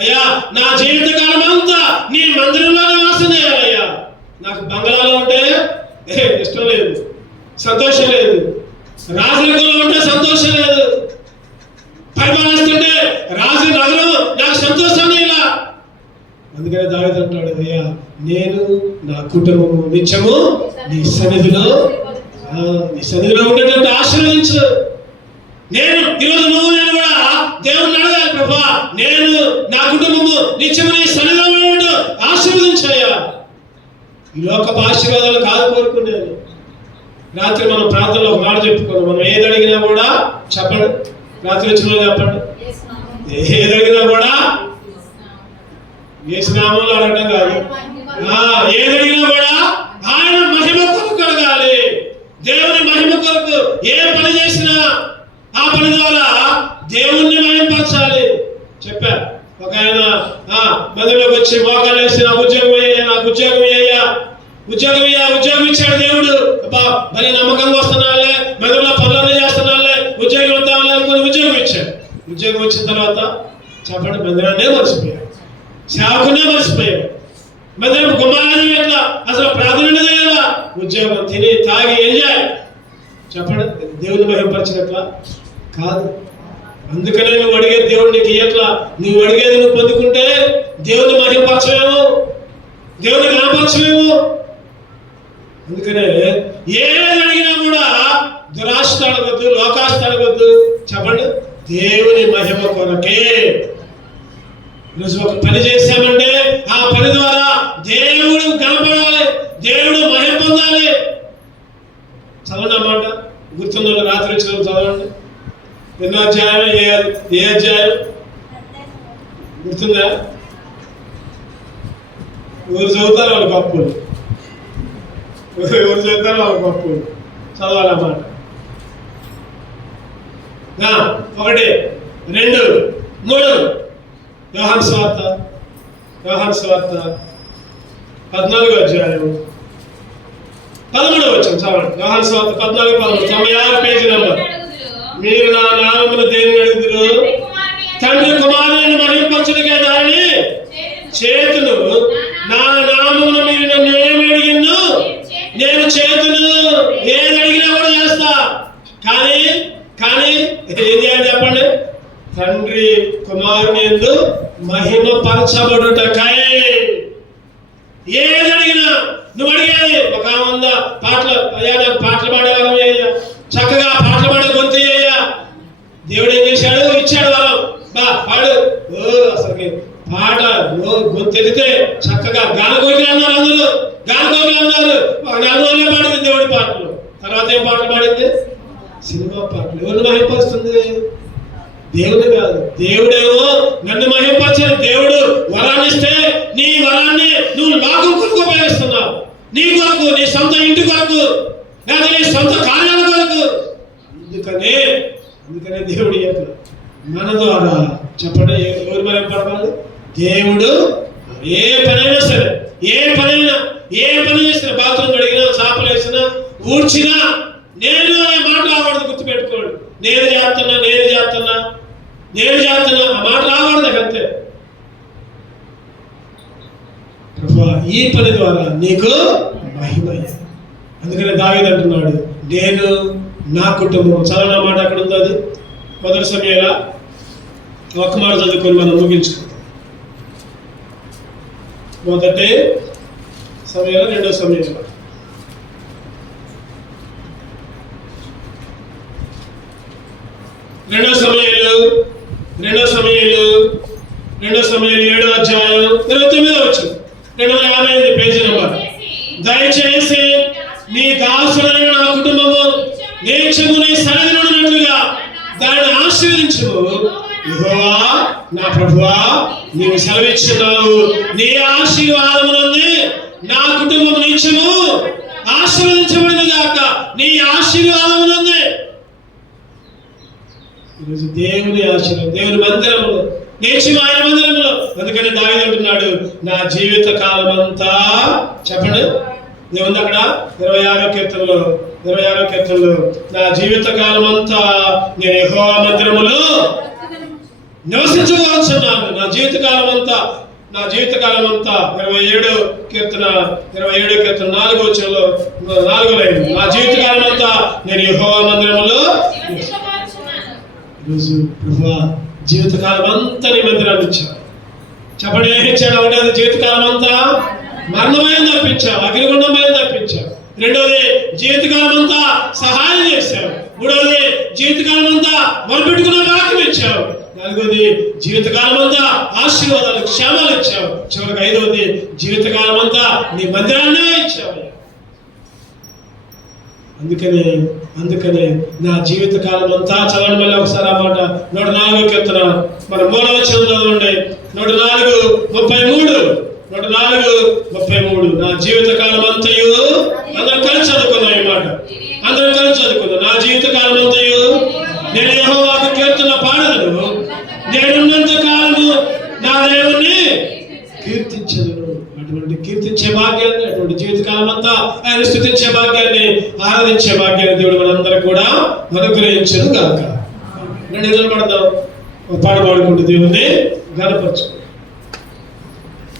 అయ్యా నా జీవితకాలం అంతా నీ మందిరంలో నివాసం చేయాలయ్యా, నాకు బంగ్లాలో ఉంటే ఇష్టం లేదు, సంతోషం లేదు. రాజరికంలో ఉంటే సంతోషం లేదు. పరిపాలిస్తుంటే రాజు నగరం నాకు సంతోషం ఇలా. అందుకనే దావీదు అంటాడు, అయ్యా నేను నా కుటుంబము నిత్యము నీ సన్నిధిలో ఉండేటట్టు ఆశీర్వదించు. నేను ఈరోజు నేను కూడా దేవుని అడగాలి, ప్రభా నేను నా కుటుంబము నిత్యము నీ సన్నిధిలో ఉండేటట్టు ఆశీర్వదించాయా. ఈ లోకపు ఆశీర్వాదాలు కాదు కోరుకునేది. రాత్రి మనం ప్రార్థనలో ఒక మాట చెప్పుకున్నాం, మనం ఏది అడిగినా కూడా చెప్పండి, రాత్రి వచ్చిన చెప్పండి, ఏది అడిగినా కూడా యేసు నామములో అడగడం కాదు, ఏది అడిగినా కూడా ఆయన మహిమ కొరకు అడగాలి. దేవుని మహిమ కొరకు ఏ పని చేసినా ఆ పని ద్వారా దేవుణ్ణి మహిమపరచాలి. చెప్పారు ఒక ఆయన మందిలోకి వచ్చి మోకాలు వేసి నాకు ఉద్యోగం అయ్యా, నాకు ఉద్యోగం అయ్యా, ఉద్యోగం ఇచ్చాడు దేవుడు. అబ్బా మరి నమ్మకంగా వస్తున్నాళ్ళే, మెదడులో పనులన్నీ చేస్తున్నాళ్ళే, ఉద్యోగం వద్దామని అనుకుని ఉద్యోగం ఇచ్చాడు. ఉద్యోగం వచ్చిన తర్వాత చెప్పండి, మందిరాన్నే మర్చిపోయాడు, సేవకునే మర్చిపోయాడు. మందిరం గుమ్మాలని ఎట్లా అసలు ప్రాధాన్యత లేదా? ఉద్యోగం తిని తాగి ఎంజాయ్. చెప్పండి, దేవుని మహిమపరిచినట్లా కాదు. అందుకనే నువ్వు అడిగే దేవుడు నీకు ఇయ్యట్లా. నువ్వు అడిగేది నువ్వు పొందుకుంటే దేవుని మహిమపరచమేమో, దేవుని కనపరచమేమో. అందుకనే ఏది అడిగినా కూడా దురాశ అడగద్దు, లోకాశ అడగద్దు. చెప్పండి, దేవుని మహిమ కొరకే. ఈరోజు ఒక పని చేశామంటే ఆ పని ద్వారా దేవుడు కనపడాలి, దేవుడు మహిమ పొందాలి. చదవండి అన్నమాట, గుర్తుందో రాత్రి వచ్చిన చదవండి. ఎన్నో అధ్యాయం, ఏ అధ్యాయం గుర్తుందా? ఊరు చదువుతారు వాళ్ళ గొప్పలు, ఊరు చదువుతారు వాళ్ళ గొప్పలు. చదవాలన్నమాట. 1, 2, 3 యోహాను సువార్త 14వ అధ్యాయం 13వ వచనం చదవండి. యోహాను సువార్త 14:13, 96 పేజీ నెంబర్. మీరు నా నామమున దేనిని అడుగుదురు, తండ్రి కుమారుని మహిమపరచుటకే దానిని చేతును. నా నామమున మీరు నన్ను ఏమి అడిగిను నేను చేతును. ఏది అడిగినా కూడా చేస్తా. కానీ ఏం చేయాలి చెప్పండి? తండ్రి కుమారుని యందు మహిమపరచబడుటకై. ఏది అడిగినా నువ్వు అడిగేది ఒక పాటలు, అయ్యా నాకు పాటలు పాడేవారం అయ్యా, చక్కగా పాటలు పాడే గొంతు అయ్యా. దేవుడు ఏం చేశాడు? ఇచ్చాడు వరం, బా పాడు. అసలుకి పాట గొంతు ఎదితే చక్కగా గానకోకిలు అన్నారు, అందరూ గానకోకిలు అన్నారు. 4 రోజులే పాడింది దేవుడి పాటలు. తర్వాత ఏం పాటలు పాడింది? సినిమా పాటలు. ఎవరిని మహిమపరుస్తుంది? దేవుడు కాదు. దేవుడేమో నన్ను మహిమపరచని దేవుడు వరాన్ని ఇస్తే నీ వరాన్ని నువ్వు లోకం కొరకు ఉపయోగిస్తున్నావు. నీ కొరకు, నీ సొంత ఇంటి కొరకు, లేదా నీ సొంత కార్యాల కొరకు. అందుకనే దేవుడు చెప్పాడు మన ద్వారా. చెప్పండి, ఎవరు మహిమపరచాలి? దేవుడు. ఏ పనైనా సరే, ఏ పని చేసినా, బాత్రూమ్ అడిగినా, చాపలు వేసినా, ఊడ్చినా నేను అనే మాట రాకూడదు. గుర్తుపెట్టుకోండి, నేను చేస్తున్నా ఆ మాట రాకూడదు. అంతే. ప్రభువా ఈ పని ద్వారా నీకు మహిమ. అందుకనే దావీదు అంటున్నాడు, నేను నా కుటుంబం. చదవన మాట అక్కడ ఉంది, అది 1 సమూయేలు. ఒక్క మాట చదువుకొని మనం ముగించుకుంటాం. 1 సమూయేలు 2 సమూయేలు. 2 సమూయేలు 7వ అధ్యాయం 29వ వచనం. 255 పేజీ నెంబర్. దయచేసి నీ దాసుడైన నా కుటుంబము నిత్యము నీ సన్నిధిలో ఉన్నట్లుగా దాన్ని ఆశీర్వదించుము. యెహోవా నా ప్రభువా, నీవు సెలవిచ్చున్నావు, నీ ఆశీర్వాదమునందు నా కుటుంబం నిత్యము ఆశీర్వదించబడిన గాక. నీ ఆశీర్వాదమునందు ఈరోజు దేవుని ఆశీర్వాదం, దేవుని మందిరంలో, నిత్యం ఆయన మందిరంలో. అందుకని దావీదు అంటున్నాడు, నా జీవిత కాలం అంతా. చెప్పండి, ఏముంది అక్కడ? 26వ కీర్తనలో నా జీవిత కాలం అంతా నేను యెహోవా మందిరములో నివసించవచ్చున్నాను. నా జీవిత కాలం అంతా నా జీవితకాలం అంతా 27 కీర్తన 4వ వచనంలో 4వ లైన్, నా జీవితకాలం అంతా నేను యెహోవా మందిరములో. ఈరోజు ప్రభువా జీవితకాలం అంతా నీ మందిరాన్ని ఇచ్చావు. చెప్పండి, ఏమి ఇచ్చాడు? ఒకటి, అది జీవితకాలం అంతా మరణమైన తప్పించావు, అగ్నిగుండమైన తప్పించావు. రెండోది, జీవితకాలం అంతా సహాయం చేశావు. మూడవది, జీవితకాలం అంతా మొరపెట్టుకున్న వాక్యం ఇచ్చావు. నాలుగోది, జీవితకాలం అంతా ఆశీర్వాదాలు క్షేమాలు ఇచ్చావు. చివరికి 5వది, జీవితకాలం అంతా నీ మందిరాన్నే ఇచ్చావు. అందుకనే నా జీవితకాలం అంతా, చదవండి మళ్ళీ ఒకసారి ఆ మాట, 104వ కీర్తన మన 3వ వచనం చదవండి. 104:33, 104:33, నా జీవితకాలం అంతయు, అందరం కలిసి చదువుకున్నాం ఈ మాట, అందరం కలిసి చదువుకున్నాం. నా జీవితకాలం అంతయు నేను యెహోవాకు కీర్తన పాడను, నేనున్నంత కాలము నా దేవుణ్ణి కీర్తించదును. అటువంటి కీర్తించే భాగ్యాన్ని, అటువంటి జీవితకాలం అంతా ఆయన స్తుతించే భాగ్యాన్ని, ఆరాధించే భాగ్యాన్ని దేవుడు మనందరం కూడా అనుగ్రహించను గాక. రెండు నిలబడదాం, పాట పాడుకుంటూ దేవుణ్ణి ఘనపరచు.